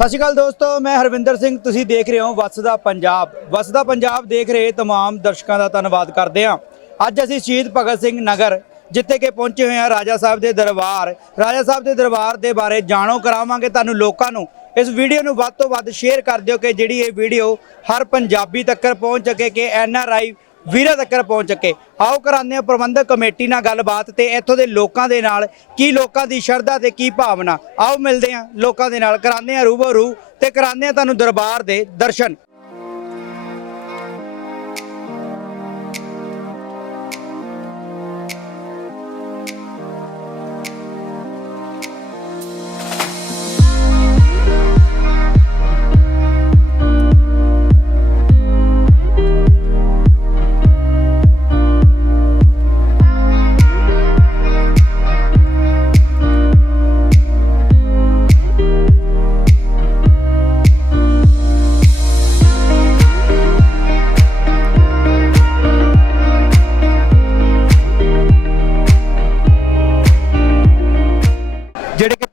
ਸਤਿ ਸ਼੍ਰੀ ਅਕਾਲ ਦੋਸਤੋ, ਮੈਂ ਹਰਵਿੰਦਰ ਸਿੰਘ, ਤੁਸੀਂ ਦੇਖ ਰਹੇ ਹੋ ਵਸਦਾ ਪੰਜਾਬ। ਵਸਦਾ ਪੰਜਾਬ ਦੇਖ ਰਹੇ ਤਮਾਮ ਦਰਸ਼ਕਾਂ ਦਾ ਧੰਨਵਾਦ ਕਰਦੇ ਹਾਂ। ਅੱਜ ਅਸੀਂ ਸ਼ਹੀਦ ਭਗਤ ਸਿੰਘ ਨਗਰ, ਜਿੱਥੇ ਕਿ ਪਹੁੰਚੇ ਹੋਏ ਹਾਂ ਰਾਜਾ ਸਾਹਿਬ ਦੇ ਦਰਬਾਰ। ਰਾਜਾ ਸਾਹਿਬ ਦੇ ਦਰਬਾਰ ਦੇ ਬਾਰੇ ਜਾਣੋ, ਕਰਾਵਾਂਗੇ ਤੁਹਾਨੂੰ ਲੋਕਾਂ ਨੂੰ। ਇਸ ਵੀਡੀਓ ਨੂੰ ਵੱਧ ਤੋਂ ਵੱਧ ਸ਼ੇਅਰ ਕਰ ਦਿਓ ਕਿ ਜਿਹੜੀ ਇਹ ਵੀਡੀਓ ਹਰ ਪੰਜਾਬੀ ਤੱਕ ਪਹੁੰਚ ਸਕੇ ਕਿ ਐਨ ਆਰ ਆਈ ਵੀਰਾਂ ਤੱਕ ਪਹੁੰਚ ਚੁੱਕੇ। ਆਓ ਕਰਾਉਂਦੇ ਹਾਂ ਪ੍ਰਬੰਧਕ ਕਮੇਟੀ ਨਾਲ ਗੱਲਬਾਤ ਤੇ ਇੱਥੋਂ ਦੇ ਲੋਕਾਂ ਦੇ ਨਾਲ ਕੀ ਲੋਕਾਂ ਦੀ ਸ਼ਰਧਾ ਤੇ ਕੀ ਭਾਵਨਾ। ਆਓ ਮਿਲਦੇ ਆ ਲੋਕਾਂ ਦੇ ਨਾਲ। ਕਰਾਉਂਦੇ ਹਾਂ ਰੂਬਰੂ ਤੇ ਕਰਾਉਂਦੇ ਹਾਂ ਤੁਹਾਨੂੰ ਦਰਬਾਰ ਦੇ ਦਰਸ਼ਨ।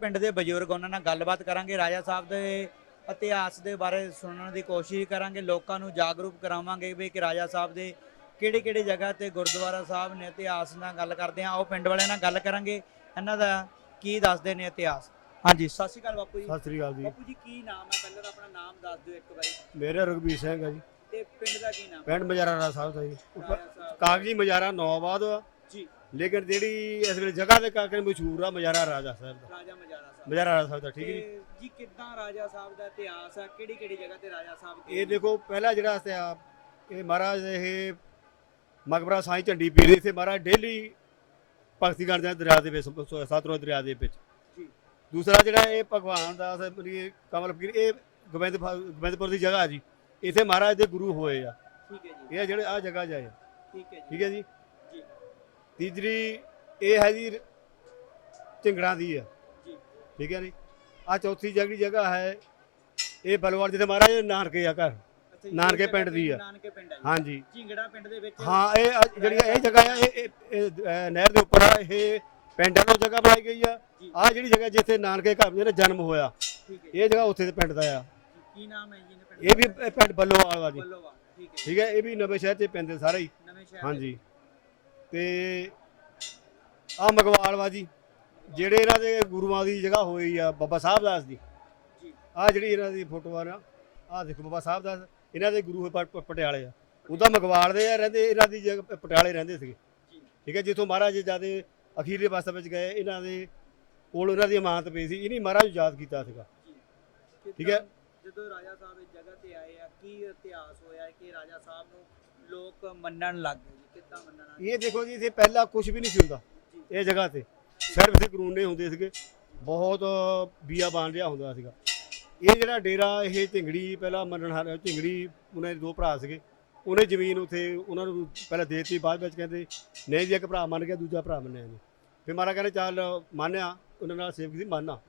ਪਿੰਡ ਦੇ ਬਜ਼ੁਰਗ ਉਹਨਾਂ ਨਾਲ ਗੱਲਬਾਤ ਕਰਾਂਗੇ ਰਾਜਾ ਸਾਹਿਬ ਦੇ ਇਤਿਹਾਸ ਦੇ ਬਾਰੇ ਸੁਣਨ ਦੀ ਕੋਸ਼ਿਸ਼ ਕਰਾਂਗੇ ਲੋਕਾਂ ਨੂੰ ਜਾਗਰੂਕ ਕਰਾਵਾਂਗੇ ਵੀ ਕਿ ਰਾਜਾ ਸਾਹਿਬ ਦੇ ਕਿਹੜੀ ਕਿਹੜੀ ਜਗ੍ਹਾ ਤੇ ਗੁਰਦੁਆਰਾ ਸਾਹਿਬ ਨੇ ਇਤਿਹਾਸ ਨਾਲ ਗੱਲ ਕਰਦੇ ਹਾਂ। ਆਓ ਪਿੰਡ ਵਾਲਿਆਂ ਨਾਲ ਗੱਲ ਕਰਾਂਗੇ ਇਹਨਾਂ ਦਾ ਕੀ ਦੱਸਦੇ ਨੇ ਇਤਿਹਾਸ? ਹਾਂਜੀ ਸਤਿ ਸ਼੍ਰੀ ਅਕਾਲ ਬਾਪੂ ਜੀ। ਸਤਿ ਸ੍ਰੀ ਅਕਾਲ ਜੀ। ਬਾਪੂ ਜੀ ਕੀ ਨਾਮ ਹੈ? ਪਹਿਲਾਂ ਤਾਂ ਆਪਣਾ ਨਾਮ ਦੱਸ ਦਿਓ ਇੱਕ ਵਾਰੀ। ਮੇਰਾ ਰਘਬੀਰ ਸਿੰਘ ਹੈ ਜੀ। ਤੇ ਪਿੰਡ ਦਾ ਕੀ ਨਾਮ? ਪਿੰਡ ਮਜਾਰਾ ਰਾਜ ਸਾਹਿਬ ਦਾ ਜੀ। ਕਾਗਜੀ ਮਜਾਰਾ ਨੌਬਾਦ ਆ ਜੀ। ਲੇਕਿਨ ਜਿਹੜੀ ਇਸ ਵੇਲੇ ਜਗ੍ਹਾ ਦੇ ਕਰਕੇ ਮਸ਼ਹੂਰ ਆ ਮਜਾਰਾ ਰਾਜਾ ਸਾਹਿਬ ਦਾ। ਰਾਜਾ ਮਜਾਰਾ ਸਾਹਿਬ। ਮਜਾਰਾ ਰਾਜਾ ਸਾਹਿਬ ਦਾ ਠੀਕ ਹੈ ਜੀ? ਤੇ ਜੀ ਕਿੱਦਾਂ ਰਾਜਾ ਸਾਹਿਬ ਦਾ ਇਤਿਹਾਸ ਹੈ ਕਿਹੜੀ ਕਿਹੜੀ ਜਗ੍ਹਾ ਤੇ ਰਾਜਾ ਸਾਹਿਬ ਇਹ ਦੇਖੋ ਪਹਿਲਾ ਜਿਹੜਾ ਸੀ ਆ ਇਹ ਮਹਾਰਾਜ ਇਹ ਮਕਬਰਾ ਸਾਈਂ ਝੰਡੀ ਪੀਰ ਇੱਥੇ ਮਹਾਰਾਜ ਡੇਲੀ ਭਗਤੀ ਕਰਦੇ ਆ ਦਰਿਆ ਦੇ ਵਿੱਚ ਸਤਲੁਜ ਦਰਿਆ ਦੇ ਵਿੱਚ। ਜੀ। ਦੂਸਰਾ ਜਿਹੜਾ ਇਹ ਭਗਵਾਨ ਦਾ ਮਰੀ ਕਮਲ ਫਕੀਰ ਇਹ ਗੋਬਿੰਦ ਗੋਬਿੰਦਪੁਰ ਦੀ ਜਗ੍ਹਾ ਜੀ। ਇੱਥੇ ਮਹਾਰਾਜ ਦੇ ਗੁਰੂ ਹੋਏ ਆ। ਠੀਕ ਹੈ ਜੀ। ਇਹ ਜਿਹੜੇ ਆ ਜਗ੍ਹਾ ਜਾਏ। ਠੀਕ ਹੈ ਜੀ। ਠੀਕ ਹੈ ਜੀ। ਤੀਜਰੀ ਇਹ ਹੈ ਜੀ ਝਿੰਗੜਾਂ ਦੀ ਆ। ਠੀਕ ਹੈ ਜੀ। ਆ ਚੌਥੀ ਜਿਹੜੀ ਜਗ੍ਹਾ ਹੈ ਇਹ ਬਲਵਾਰ ਜਿੱਥੇ ਮਹਾਰਾਜ ਦੇ ਨਾਨਕੇ ਆ ਘਰ। ਨਾਨਕੇ ਪਿੰਡ ਦੀ ਆ। ਨਾਨਕੇ ਪਿੰਡ ਹੈ ਜੀ। ਹਾਂਜੀ। ਝਿੰਗੜਾ ਪਿੰਡ ਦੇ ਵਿੱਚ ਹਾਂ ਇਹ ਆ ਜਿਹੜੀ ਇਹ ਜਗ੍ਹਾ ਆ ਇਹ ਇਹ- ਇਹ, ਅਹ, ਨਹਿਰ ਦੇ ਉੱਪਰ ਆ ਇਹ ਪਿੰਡਾਂ ਨੂੰ ਜਗ੍ਹਾ ਬਣਾਈ ਗਈ ਆ। ਆ ਜਿਹੜੀ ਜਗ੍ਹਾ ਜਿੱਥੇ ਨਾਨਕੇ ਘਰ ਜਿਹੜਾ ਜਨਮ ਹੋਇਆ ਠੀਕ ਹੈ। ਇਹ ਜਗ੍ਹਾ ਉੱਥੇ ਦੇ ਪਿੰਡ ਦਾ ਆ। ਜੀ, ਕੀ ਨਾਮ ਹੈ ਜੀ ਇਹਦੇ ਪਿੰਡ ਇਹ ਵੀ ਪਿੰਡ ਬੱਲੋਵਾਲ ਵਾ ਜੀ। ਬੱਲੋਵਾ ਠੀਕ ਹੈ। ਠੀਕ ਹੈ ਇਹ ਵੀ ਨਵੇਂ ਸ਼ਹਿਰ 'ਚ ਪੈਂਦੇ ਸਾਰੇ ਹੀ। ਨਵੇਂ ਸ਼ਹਿਰ ਹਾਂਜੀ। ਤੇ ਆ ਮਗਵਾਲ ਵਾ ਜੀ ਜਿਹੜੇ ਇਹਨਾਂ ਦੇ ਗੁਰੂਆਂ ਦੀ ਜਗ੍ਹਾ ਹੋਈ ਆ ਬਾਬਾ ਸਾਹਿਬ ਦਾਸ ਦੀ। ਆ ਜਿਹੜੀ ਇਹਨਾਂ ਦੀ ਫੋਟੋ ਆ ਨਾ ਆ ਦੇਖੋ ਬਾਬਾ ਸਾਹਿਬ ਦਾਸ ਇਹਨਾਂ ਦੇ ਗੁਰੂ ਹੋਏ ਪ- ਪ- ਪਟਿਆਲੇ ਆ ਉਹਦਾ ਮਗਵਾਲ ਦੇ ਆ ਰਹਿੰਦੇ ਇਹਨਾਂ ਦੀ ਜਗ੍ਹਾ ਪਟਿਆਲੇ ਰਹਿੰਦੇ ਸੀਗੇ। ਠੀਕ ਹੈ ਜਿੱਥੋਂ ਮਹਾਰਾਜ ਜਿਆਦੇ ਅਖੀਰਲੇ ਪਾਸੇ ਵਿੱਚ ਗਏ ਇਹਨਾਂ ਦੇ ਕੋਲ ਉਹਨਾਂ ਦੀ ਅਮਾਨਤ ਪਈ ਸੀ ਇਹਨੀ ਮਹਾਰਾਜ ਨੂੰ ਯਾਦ ਕੀਤਾ ਸੀਗਾ ਠੀਕ ਹੈ। ਜਦੋਂ ਰਾਜਾ ਸਾਹਿਬ ਇਸ ਜਗ੍ਹਾ ਤੇ ਆਏ ਆ ਕੀ ਇਤਿਹਾਸ ਹੋਇਆ ਕਿ ਰਾਜਾ ਸਾਹਿਬ ਨੂੰ ਲੋਕ ਮੰਨਣ ਲੱਗ ਗਏ ਜੀ ਕਿੱਦਾਂ ਮੰਨਣਾ? ਇਹ ਦੇਖੋ ਜੀ ਇੱਥੇ ਪਹਿਲਾਂ ਕੁਝ ਵੀ ਨਹੀਂ ਸੀ ਹੁੰਦਾ ਇਹ ਜਗ੍ਹਾ ਤੇ। ਸਿਰਫ ਇੱਥੇ ਕਾਨੂੰਨੇ ਹੁੰਦੇ ਸੀਗੇ। ਬਹੁਤ ਬੀਆ ਬਣ ਰਿਹਾ ਹੁੰਦਾ ਸੀਗਾ। ਇਹ ਜਿਹੜਾ ਡੇਰਾ ਇਹ ਝਿੰਗੜੀ ਪਹਿਲਾਂ ਮੰਨਣ ਹਾਰ ਝਿੰਗੜੀ ਉਹਨਾਂ ਦੇ ਦੋ ਭਰਾ ਸੀਗੇ। ਉਹਨੇ ਜ਼ਮੀਨ ਉੱਥੇ ਉਹਨਾਂ ਨੂੰ ਪਹਿਲਾਂ ਦੇ ਦਿੱਤੀ ਬਾਅਦ ਵਿੱਚ ਕਹਿੰਦੇ ਨਹੀਂ ਜੀ ਇੱਕ ਭਰਾ ਮੰਨ ਗਿਆ ਦੂਜਾ ਭਰਾ ਮੰਨਿਆ ਨਹੀਂ ਫਿਰ ਮਹਾਰਾਜ ਕਹਿੰਦੇ ਚੱਲ ਮੰਨਿਆ ਉਹਨਾਂ ਨਾਲ ਸੇਵਕ ਸੀ ਮੰਨਾ।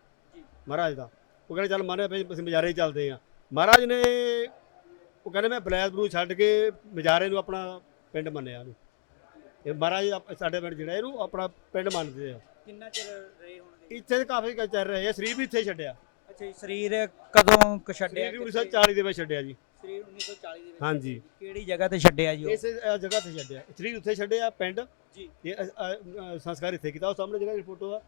ਮਹਾਰਾਜ ਦਾ। ਉਹ ਕਹਿੰਦੇ ਚੱਲ ਮੰਨਿਆ ਫਿਰ ਅਸੀਂ ਮਜਾਰੇ ਹੀ ਚੱਲਦੇ ਆ ਮਹਾਰਾਜ ਨੇ ਉਹ ਕਹਿੰਦੇ ਮੈਂ ਬਲੈਦਪੁਰ ਛੱਡ ਕੇ ਮਜਾਰੇ ਨੂੰ ਆਪਣਾ ਪਿੰਡ ਮੰਨਿਆ ਉਹਨੂੰ। ਇਹ ਮਹਾਰਾਜ ਆਪ- ਸਾਡੇ ਪਿੰਡ ਜਿਹੜਾ ਇਹਨੂੰ ਆਪਣਾ ਪਿੰਡ ਮੰਨਦੇ ਆ। ਕਿੰਨਾ ਚਿਰ ਰਹੇ ਹੋਣਗੇ? ਇੱਥੇ ਤਾਂ ਕਾਫੀ ਕੁ ਚੱਲ ਰਿਹਾ ਹੈ ਸਰੀਰ ਵੀ ਇੱਥੇ ਛੱਡਿਆ। ਅੱਛਾ ਜੀ ਸਰੀਰ ਕਦੋਂ ਕੁ ਛੱਡਿਆ? ਸਰੀਰ 1940 ਦੇ ਵਿੱਚ ਛੱਡਿਆ ਜੀ। ਸਰੀਰ 1940 ਦੇ ਵਿੱਚ ਹਾਂਜੀ। ਕਿਹੜੀ ਜਗ੍ਹਾ ਤੇ ਛੱਡਿਆ ਜੀ ਉਹ? ਇਸੇ ਅ, ਜਗ੍ਹਾ ਤੇ ਛੱਡਿਆ। ਸਰੀਰ ਉੱਥੇ ਛੱਡਿਆ ਪਿੰਡ। ਜੀ। ਇਹ ਅ, ਅ, ਅ, ਸੰਸਕਾਰ ਇੱਥੇ ਕੀਤਾ। ਉਹ ਸਾਹਮਣੇ ਜਿਹੜਾ ਫੋਟੋ ਆ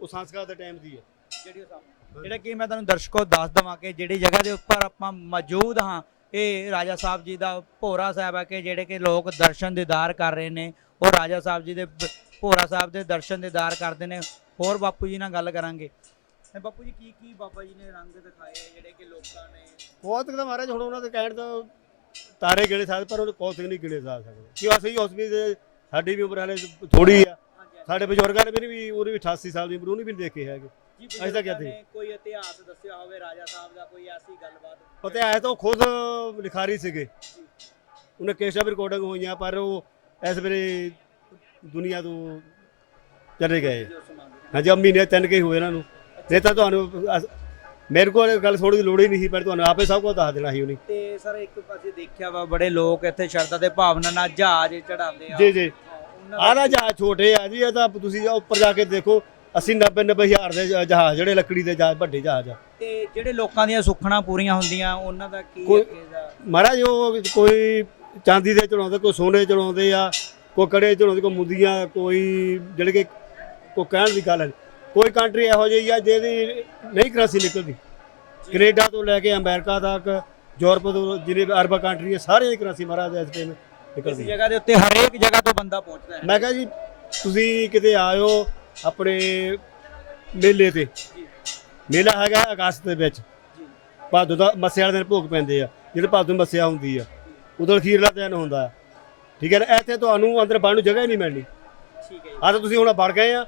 ਉਹ ਸੰਸਕਾਰ ਦੇ ਟਾਈਮ ਦੀ ਹੈ ਜਿਹੜੀ ਉਹ ਸਾਹਮਣੇ। ਜਿਹੜਾ ਕਿ ਮੈਂ ਤੁਹਾਨੂੰ ਦਰਸ਼ਕੋ ਦੱਸ ਦਵਾਂ ਕਿ ਜਿਹੜੀ ਜਗ੍ਹਾ ਦੇ ਉੱਪਰ ਆਪਾਂ ਮੌਜੂਦ ਹਾਂ ਇਹ ਰਾਜਾ ਸਾਹਿਬ ਜੀ ਦਾ ਭੋਰਾ ਸਾਹਿਬ ਹੈ ਕਿ ਜਿਹੜੇ ਕਿ ਲੋਕ ਦਰਸ਼ਨ ਦੀਦਾਰ ਕਰ ਰਹੇ ਨੇ ਉਹ ਰਾਜਾ ਸਾਹਿਬ ਜੀ ਦੇ ਭੋਰਾ ਸਾਹਿਬ ਦੇ ਦਰਸ਼ਨ ਦੀਦਾਰ ਕਰਦੇ ਨੇ। ਹੋਰ ਬਾਪੂ ਜੀ ਨਾਲ ਗੱਲ ਕਰਾਂਗੇ। ਬਾਪੂ ਜੀ ਕੀ ਕੀ ਬਾਬਾ ਜੀ ਨੇ ਰੰਗ ਦਿਖਾਏ ਆ ਜਿਹੜੇ ਕਿ ਲੋਕਾਂ ਨੇ? ਬਹੁਤ ਤਾਂ ਮਹਾਰਾਜ ਹੁਣ ਉਹਨਾਂ ਦੇ ਕਹਿਣ ਤੋਂ ਤਾਰੇ ਗਿਣੇ ਸਕਦੇ ਪਰ ਉਹ ਕੌਸਿਕ ਨਹੀਂ ਗਿਣੇ ਜਾ ਸਕਦੇ। ਕਿਉਂ ਅਸੀਂ ਉਸ ਵੀ ਸਾਡੀ ਵੀ ਉਮਰ ਹਲੇ ਥੋੜੀ ਆ। ਸਾਡੇ ਬਜ਼ੁਰਗਾਂ ਨੇ ਵੀ ਵੀ ਉਹਨੇ ਵੀ 88 ਸਾਲ ਦੀ ਉਮਰ ਉਹਨੇ ਵੀ ਨਹੀਂ ਦੇਖੇ ਹੈਗੇ। ਅਸੀਂ ਤਾਂ ਬਜ਼ੁਰਗਾਂ ਕਿਹਾ ਨੇ ਕੋਈ ਇਤਿਹਾਸ ਦੱਸਿਆ ਹੋਵੇ ਰਾਜਾ ਸਾਹਿਬ ਦਾ ਕੋਈ ਐਸੀ ਗੱਲਬਾਤ। ਪਤਾ ਆਇਆ ਤਾਂ ਉਹ ਖੁਦ ਲਿਖਾਰੀ ਸੀਗੇ। ਉਹਨੇ ਕੇਸ਼ਾ ਵੀ ਰਿਕਾਰਡਿੰਗ ਹੋਈਆਂ ਪਰ ਉਹ ਇਸ ਵੇਲੇ ਦੁਨੀਆ ਤੋਂ ਚਲੇ ਗਏ। ਜੋ ਸਮਾਂ ਦੇ ਹਾਂਜੀ ਅੰਮੀ ਨੇ ਤਿੰਨ ਕੇ ਹੋਏ ਇਹਨਾਂ ਨੂੰ। ਨਹੀਂ ਤਾਂ ਤੁਹਾਨੂੰ ਅਸ- ਮੇਰੇ ਕੋਲ ਇਹ ਗੱਲ ਥੋੜੀ ਲੋੜ ਹੀ ਨਹੀਂ ਸੀ ਪਰ ਤੁਹਾਨੂੰ ਆਪੇ ਸਭ ਕੁਝ ਦੱਸ ਦੇਣਾ ਸੀ ਉਹਨੇ। ਤੇ ਸਰ ਇੱਕ ਪਾਸੇ ਦੇਖਿਆ ਵਾ ਬੜੇ ਲੋਕ ਇੱਥੇ ਸ਼ਰਧਾ ਤੇ ਭਾਵਨਾ ਨਾਲ ਜਹਾਜ਼ ਚੜਾਉਂਦੇ ਆ। ਜੀ ਜੀ। ਹਾਂ, ਆਹ ਨਾ ਜਹਾਜ਼ ਛੋਟੇ ਆ ਜੀ ਇਹ ਤਾਂ ਤੁਸੀਂ ਉੱਪਰ ਜਾ ਕੇ ਦੇਖੋ 80 90 90 ਹਜ਼ਾਰ ਦੇ ਜ- ਜਹਾਜ਼ ਜਿਹੜੇ ਲੱਕੜੀ ਦੇ ਜਹਾਜ਼ ਵੱਡੇ ਜਹਾਜ਼ ਆ। ਤੇ ਜਿਹੜੇ ਲੋਕਾਂ ਦੀਆਂ ਸੁੱਖਣਾ ਪੂਰੀਆਂ ਹੁੰਦੀਆਂ ਉਹਨਾਂ ਦਾ ਕੀ ਕੋਈ- ਅੱਗੇ ਦਾ? ਮਹਾਰਾਜ ਉਹ ਕੋਈ ਚਾਂਦੀ ਦੇ ਚੜਾਉਂਦੇ ਕੋਈ ਸੋਨੇ ਚੜਾਉਂਦੇ ਆ ਕੋਈ ਕੜੇ ਚੜਾਉਂਦੇ ਕੋਈ ਮੁੰਦੀਆਂ ਕੋਈ ਜਿਹੜੇ ਕਿ ਕੋਈ ਕਹਿਣ ਦੀ ਗੱਲ ਨਹੀਂ। ਕੋਈ ਕੰਟਰੀ ਇਹੋ ਜਿਹੀ ਆ ਜਿਹਦੀ ਨਹੀਂ ਕਰੰਸੀ ਨਿਕਲਦੀ। ਕੈਨੇਡਾ ਤੋਂ ਲੈ ਕੇ ਅਮਰੀਕਾ ਤੱਕ ਯੂਰਪ ਤੋਂ ਜਿਹੜੇ ਅਰਬ ਕੰਟਰੀ ਆ ਸਾਰੇ ਦੀ ਕਰੰਸੀ ਮਹਾਰਾਜ ਇਸ ਟਾਈਮ ਇਸ ਨਿਕਲਦੀ। ਜਗ੍ਹਾ ਦੇ ਉੱਤੇ ਹਰੇਕ ਜਗ੍ਹਾ ਤੋਂ ਬੰਦਾ ਪਹੁੰਚਦਾ ਹੈ। ਮੈਂ ਕਿਹਾ ਜੀ ਤੁਸੀਂ ਕਿਤੇ ਆਇਓ ਆਪਣੇ ਮੇਲੇ ਤੇ। ਮੇਲਾ ਹੈਗਾ ਅਗਸਤ ਦੇ ਵਿੱਚ। ਭਾਦੋ ਦਾ ਮੱਸੇ ਵਾਲੇ ਦਿਨ ਭੋਗ ਪੈਂਦੇ ਆ। ਜਿਹੜੇ ਭਾਦੋ ਨੂੰ ਮੱਸਿਆ ਹੁੰਦੀ ਆ ਉਦੋਂ ਅਖੀਰਲਾ ਦਿਨ ਹੁੰਦਾ ਆ। ਠੀਕ ਹੈ ਨਾ? ਇੱਥੇ ਤੁਹਾਨੂੰ ਅੰਦਰ ਵੜਨ ਨੂੰ ਜਗ੍ਹਾ ਹੀ ਨਹੀਂ ਮਿਲਣੀ। ਠੀਕ ਹੈ ਆ ਤਾਂ ਤੁਸੀਂ ਹੁਣ ਵੜ ਗਏ ਆ।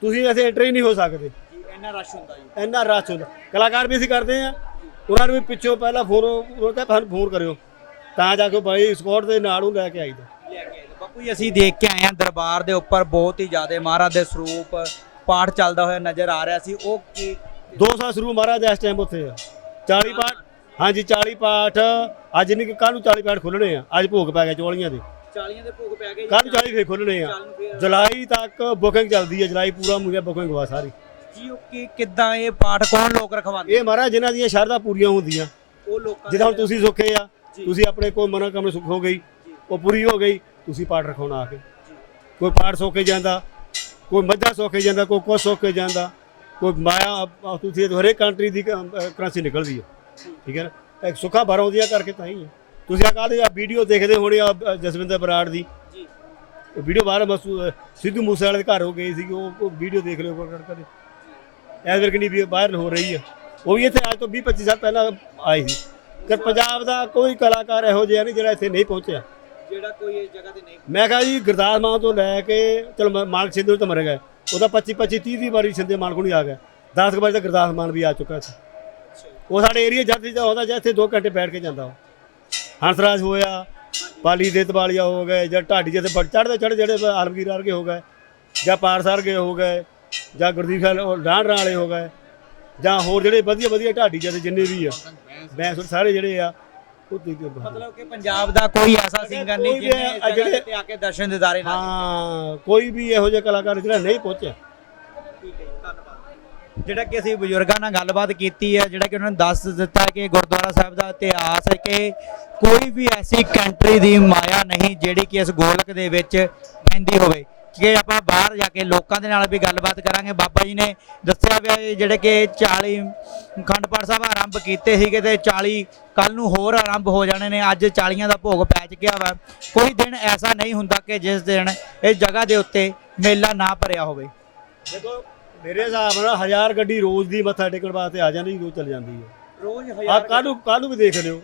ਤੁਸੀਂ ਇੱਥੇ ਐਂਟਰ ਹੀ ਨਹੀਂ ਹੋ ਸਕਦੇ। ਇੰਨਾ ਰਸ਼ ਹੁੰਦਾ ਜੀ। ਇੰਨਾ ਰਸ਼ ਹੁੰਦਾ। ਕਲਾਕਾਰ ਵੀ ਅਸੀਂ ਕਰਦੇ ਆ। ਉਹਨਾਂ ਨੂੰ ਵੀ ਪਿੱਛੋਂ ਪਹਿਲਾਂ ਫੋਨ ਉਹ ਕਹਿੰਦੇ ਫੋਨ ਕਰਿਓ। ਤਾਂ ਜਾ ਕੇ ਬਾਈ ਸਕਾਟ ਦੇ ਨਾਲ ਉਹ ਲੈ ਕੇ ਆਈਦਾ ਲੈ ਕੇ ਆਏ। ਬਾਪੂ ਜੀ ਅਸੀਂ ਦੇਖ ਕੇ ਆਏ ਹਾਂ ਦਰਬਾਰ ਦੇ ਉੱਪਰ ਬਹੁਤ ਹੀ ਜ਼ਿਆਦਾ ਮਹਾਰਾਜ ਦੇ ਸਰੂਪ ਪਾਠ ਚੱਲਦਾ ਹੋਇਆ ਨਜ਼ਰ ਆ ਰਿਹਾ ਸੀ। ਉਹ ਕੀ 200 ਸ਼ੁਰੂ ਮਹਾਰਾਜ ਇਸ ਟਾਈਮ ਉੱਥੇ ਆ। 40 ਪਾਠ ਹਾਂਜੀ 40 ਪਾਠ। ਅੱਜ ਨਹੀਂ ਕੱਲ ਨੂੰ 40 ਪਾਠ ਖੁੱਲਣੇ ਆ। ਅੱਜ ਭੋਗ ਪੈ ਗਿਆ ਚੋਲੀਆਂ ਦੇ। 40 ਦੇ ਭੋਗ ਪੈ ਗਏ ਕੱਲ ਨੂੰ 40 ਫੇਰ ਖੁੱਲਣੇ ਆ। ਜੁਲਾਈ ਤੱਕ ਬੁਕਿੰਗ ਚੱਲਦੀ ਹੈ ਜੁਲਾਈ ਪੂਰਾ ਮੁੰਗਿਆ ਬੁਕਿੰਗ ਹੋਆ ਸਾਰੀ। ਜੀ ਉਹ ਕੀ ਕਿੱਦਾਂ ਇਹ ਪਾਠ ਕੌਣ ਲੋਕ ਰਖਵਾਉਂਦੇ? ਇਹ ਮਹਾਰਾਜ ਜਿਨ੍ਹਾਂ ਦੀਆਂ ਸ਼ਰਧਾ ਪੂਰੀਆਂ ਹੁੰਦੀਆਂ। ਉਹ ਲੋਕਾਂ ਜਿੱਦਾਂ ਹੁਣ ਤੁਸੀਂ ਸੁੱਖੇ ਆ। ਤੁਸੀਂ ਆਪਣੇ ਕੋਈ ਮਨਾ ਕੰਮ ਸੁੱਖ ਹੋ ਗਈ ਉਹ ਪੂਰੀ ਹੋ ਗਈ। ਤੁਸੀਂ ਪਾਠ ਰਖਾਉਣਾ ਆ ਕੇ। ਕੋਈ ਪਾਠ ਸੋਕੇ ਜਾਂਦਾ ਕੋਈ ਮੱਝਾਂ ਸੋਕੇ ਜਾਂਦਾ ਕੋਈ ਕੁਛ ਸੋਕੇ ਜਾਂਦਾ ਕੋਈ ਮਾਇਆ ਤੁਸੀਂ ਹਰੇਕ ਕੰਟਰੀ ਦੀ ਕਰੰਸੀ ਨਿਕਲਦੀ ਹੈ ਠੀਕ ਹੈ ਨਾ? ਇੱਕ ਸੁੱਖਾ ਭਰ ਆਉਂਦੀਆਂ ਕਰਕੇ ਤਾਂ ਹੀ ਹੈ ਤੁਸੀਂ ਆ ਕਾਹਦੇ ਆ ਵੀਡੀਓ ਦੇਖਦੇ ਹੋਣੇ ਆ ਜਸਵਿੰਦਰ ਬਰਾੜ ਦੀ। ਜੀ। ਵੀਡੀਓ ਬਾਹਰ ਮਸੂ ਸਿੱਧੂ ਮੂਸੇ ਵਾਲੇ ਦੇ ਘਰ ਹੋ ਗਈ ਸੀ ਉਹ ਵੀਡੀਓ ਦੇਖ ਲਿਓ ਕਦੇ ਐਸ ਵਰਗੀ ਨਹੀਂ ਵੀ ਵਾਇਰਲ ਹੋ ਰਹੀ ਹੈ ਉਹ ਵੀ ਇੱਥੇ ਅੱਜ ਤੋਂ 20 25 ਸਾਲ ਪਹਿਲਾਂ ਆਈ ਸੀ। ਕਿ ਪੰਜਾਬ ਦਾ ਕੋਈ ਕਲਾਕਾਰ ਇਹੋ ਜਿਹਾ ਨਹੀਂ ਜਿਹੜਾ ਇੱਥੇ ਨਹੀਂ ਪਹੁੰਚਿਆ। ਜਿਹੜਾ ਕੋਈ ਇਸ ਜਗ੍ਹਾ ਤੇ ਨਹੀਂ ਮੈਂ ਕਹਾ ਜੀ, ਗੁਰਦਾਸ ਮਾਨ ਤੋਂ ਲੈ ਕੇ, ਚਲ ਮਾਨਕ ਸਿੰਧੂ ਤਾਂ ਮਰ ਗਏ। ਉਹਦਾ 25 25 30 ਦੀ ਵਾਰੀ ਸਿੰਧੇ ਮਾਨ ਨੂੰ ਨਹੀਂ ਆ ਗਿਆ। 10 ਕੁ ਵਾਰੀ ਤਾਂ ਗੁਰਦਾਸ ਮਾਨ ਵੀ ਆ ਚੁੱਕਾ ਸੀ। ਉਹ ਸਾਡੇ ਏਰੀਆ ਜਦ ਦਾ ਹੁੰਦਾ, ਜਾਂ ਇੱਥੇ 2 ਘੰਟੇ ਬੈਠ ਕੇ ਜਾਂਦਾ ਉਹ। ਹੰਸਰਾਜ ਹੋਇਆ, ਪਾਲੀ ਦੇ ਤਵਾਲੀਆ ਹੋ ਗਏ, ਜਾਂ ਢਾਡੀ ਜਿੱਥੇ ਬੜ ਚੜਦੇ ਚੜ ਜਿਹੜੇ ਆਲਮਗੀਰ ਵਰਗੇ ਹੋ ਗਏ, ਜਾਂ ਪਾਰਸਰ ਗਏ ਹੋ ਗਏ, ਜਾਂ ਗੁਰਦੀਪ ਸਿੰਘ ਉਹ ਵਾਲੇ ਹੋ ਗਏ, ਜਾਂ ਹੋਰ ਜਿਹੜੇ ਵਧੀਆ ਵਧੀਆ ਢਾਡੀ ਜਿੱਥੇ ਜਿੰਨੇ ਵੀ ਆ, ਬੈਂਸ, ਸਾਰੇ ਜਿਹੜੇ ਆ ਉਹ ਦੇਖ ਕੇ ਬਾਹਰ। ਮਤਲਬ ਕਿ ਪੰਜਾਬ ਦਾ ਕੋਈ ਐਸਾ ਸਿੰਗਰ ਨਹੀਂ ਕੋਈ ਵੀ ਜਿਹਨੇ ਜਿਹੜੇ- ਤੇ ਆ ਕੇ ਦਰਸ਼ਨ ਦਿਦਾਰੇ ਨਾ ਹਾਂ ਕੋਈ ਵੀ ਇਹੋ ਜਿਹਾ ਕਲਾਕਾਰ ਜਿਹੜਾ ਨਹੀਂ ਪਹੁੰਚਿਆ। ਜਿਹੜਾ ਕਿ ਅਸੀਂ ਬਜ਼ੁਰਗਾਂ ਨਾਲ ਗੱਲਬਾਤ ਕੀਤੀ ਹੈ ਜਿਹੜਾ ਕਿ ਉਹਨਾਂ ਨੇ ਦੱਸ ਦਿੱਤਾ ਕਿ ਗੁਰਦੁਆਰਾ ਸਾਹਿਬ ਦਾ ਇਤਿਹਾਸ ਹੈ ਕਿ ਕੋਈ ਵੀ ਐਸੀ ਕੰਟਰੀ ਦੀ ਮਾਇਆ ਨਹੀਂ ਜਿਹੜੀ ਕਿ ਇਸ ਗੋਲਕ ਦੇ ਵਿੱਚ ਪੈਂਦੀ ਹੋਵੇ। ਕਿ ਆਪਾਂ ਬਾਹਰ ਜਾ ਕੇ ਲੋਕਾਂ ਦੇ ਨਾਲ ਵੀ ਗੱਲਬਾਤ ਕਰਾਂਗੇ ਬਾਬਾ ਜੀ ਨੇ ਦੱਸਿਆ ਵੀ ਜਿਹੜੇ ਕਿ 40 ਖੰਡ ਪਾਠ ਸਾਹਿਬ ਆਰੰਭ ਕੀਤੇ ਸੀਗੇ ਤੇ 40 ਕੱਲ ਨੂੰ ਹੋਰ ਆਰੰਭ ਹੋ ਜਾਣੇ ਨੇ ਅੱਜ 40 ਦਾ ਭੋਗ ਪੈ ਚੁੱਕਿਆ ਵਾ। ਕੋਈ ਦਿਨ ਐਸਾ ਨਹੀਂ ਹੁੰਦਾ ਕਿ ਜਿਸ ਦਿਨ ਇਸ ਜਗ੍ਹਾ ਦੇ ਉੱਤੇ ਮੇਲਾ ਨਾ ਭਰਿਆ ਹੋਵੇ। ਦੇਖੋ ਮੇਰੇ ਹਿਸਾਬ ਨਾਲ ਹਜ਼ਾਰ ਗੱਡੀ ਰੋਜ਼ ਦੀ ਮੱਥਾ ਟੇਕਣ ਵਾਸਤੇ ਆ ਜਾਂਦੀ ਰੋਜ਼ ਚੱਲ ਜਾਂਦੀ ਹੈ। ਰੋਜ਼ ਆ ਕੱਲ ਨੂੰ ਕੱਲ ਨੂੰ ਵੀ ਦੇਖ ਲਿਓ।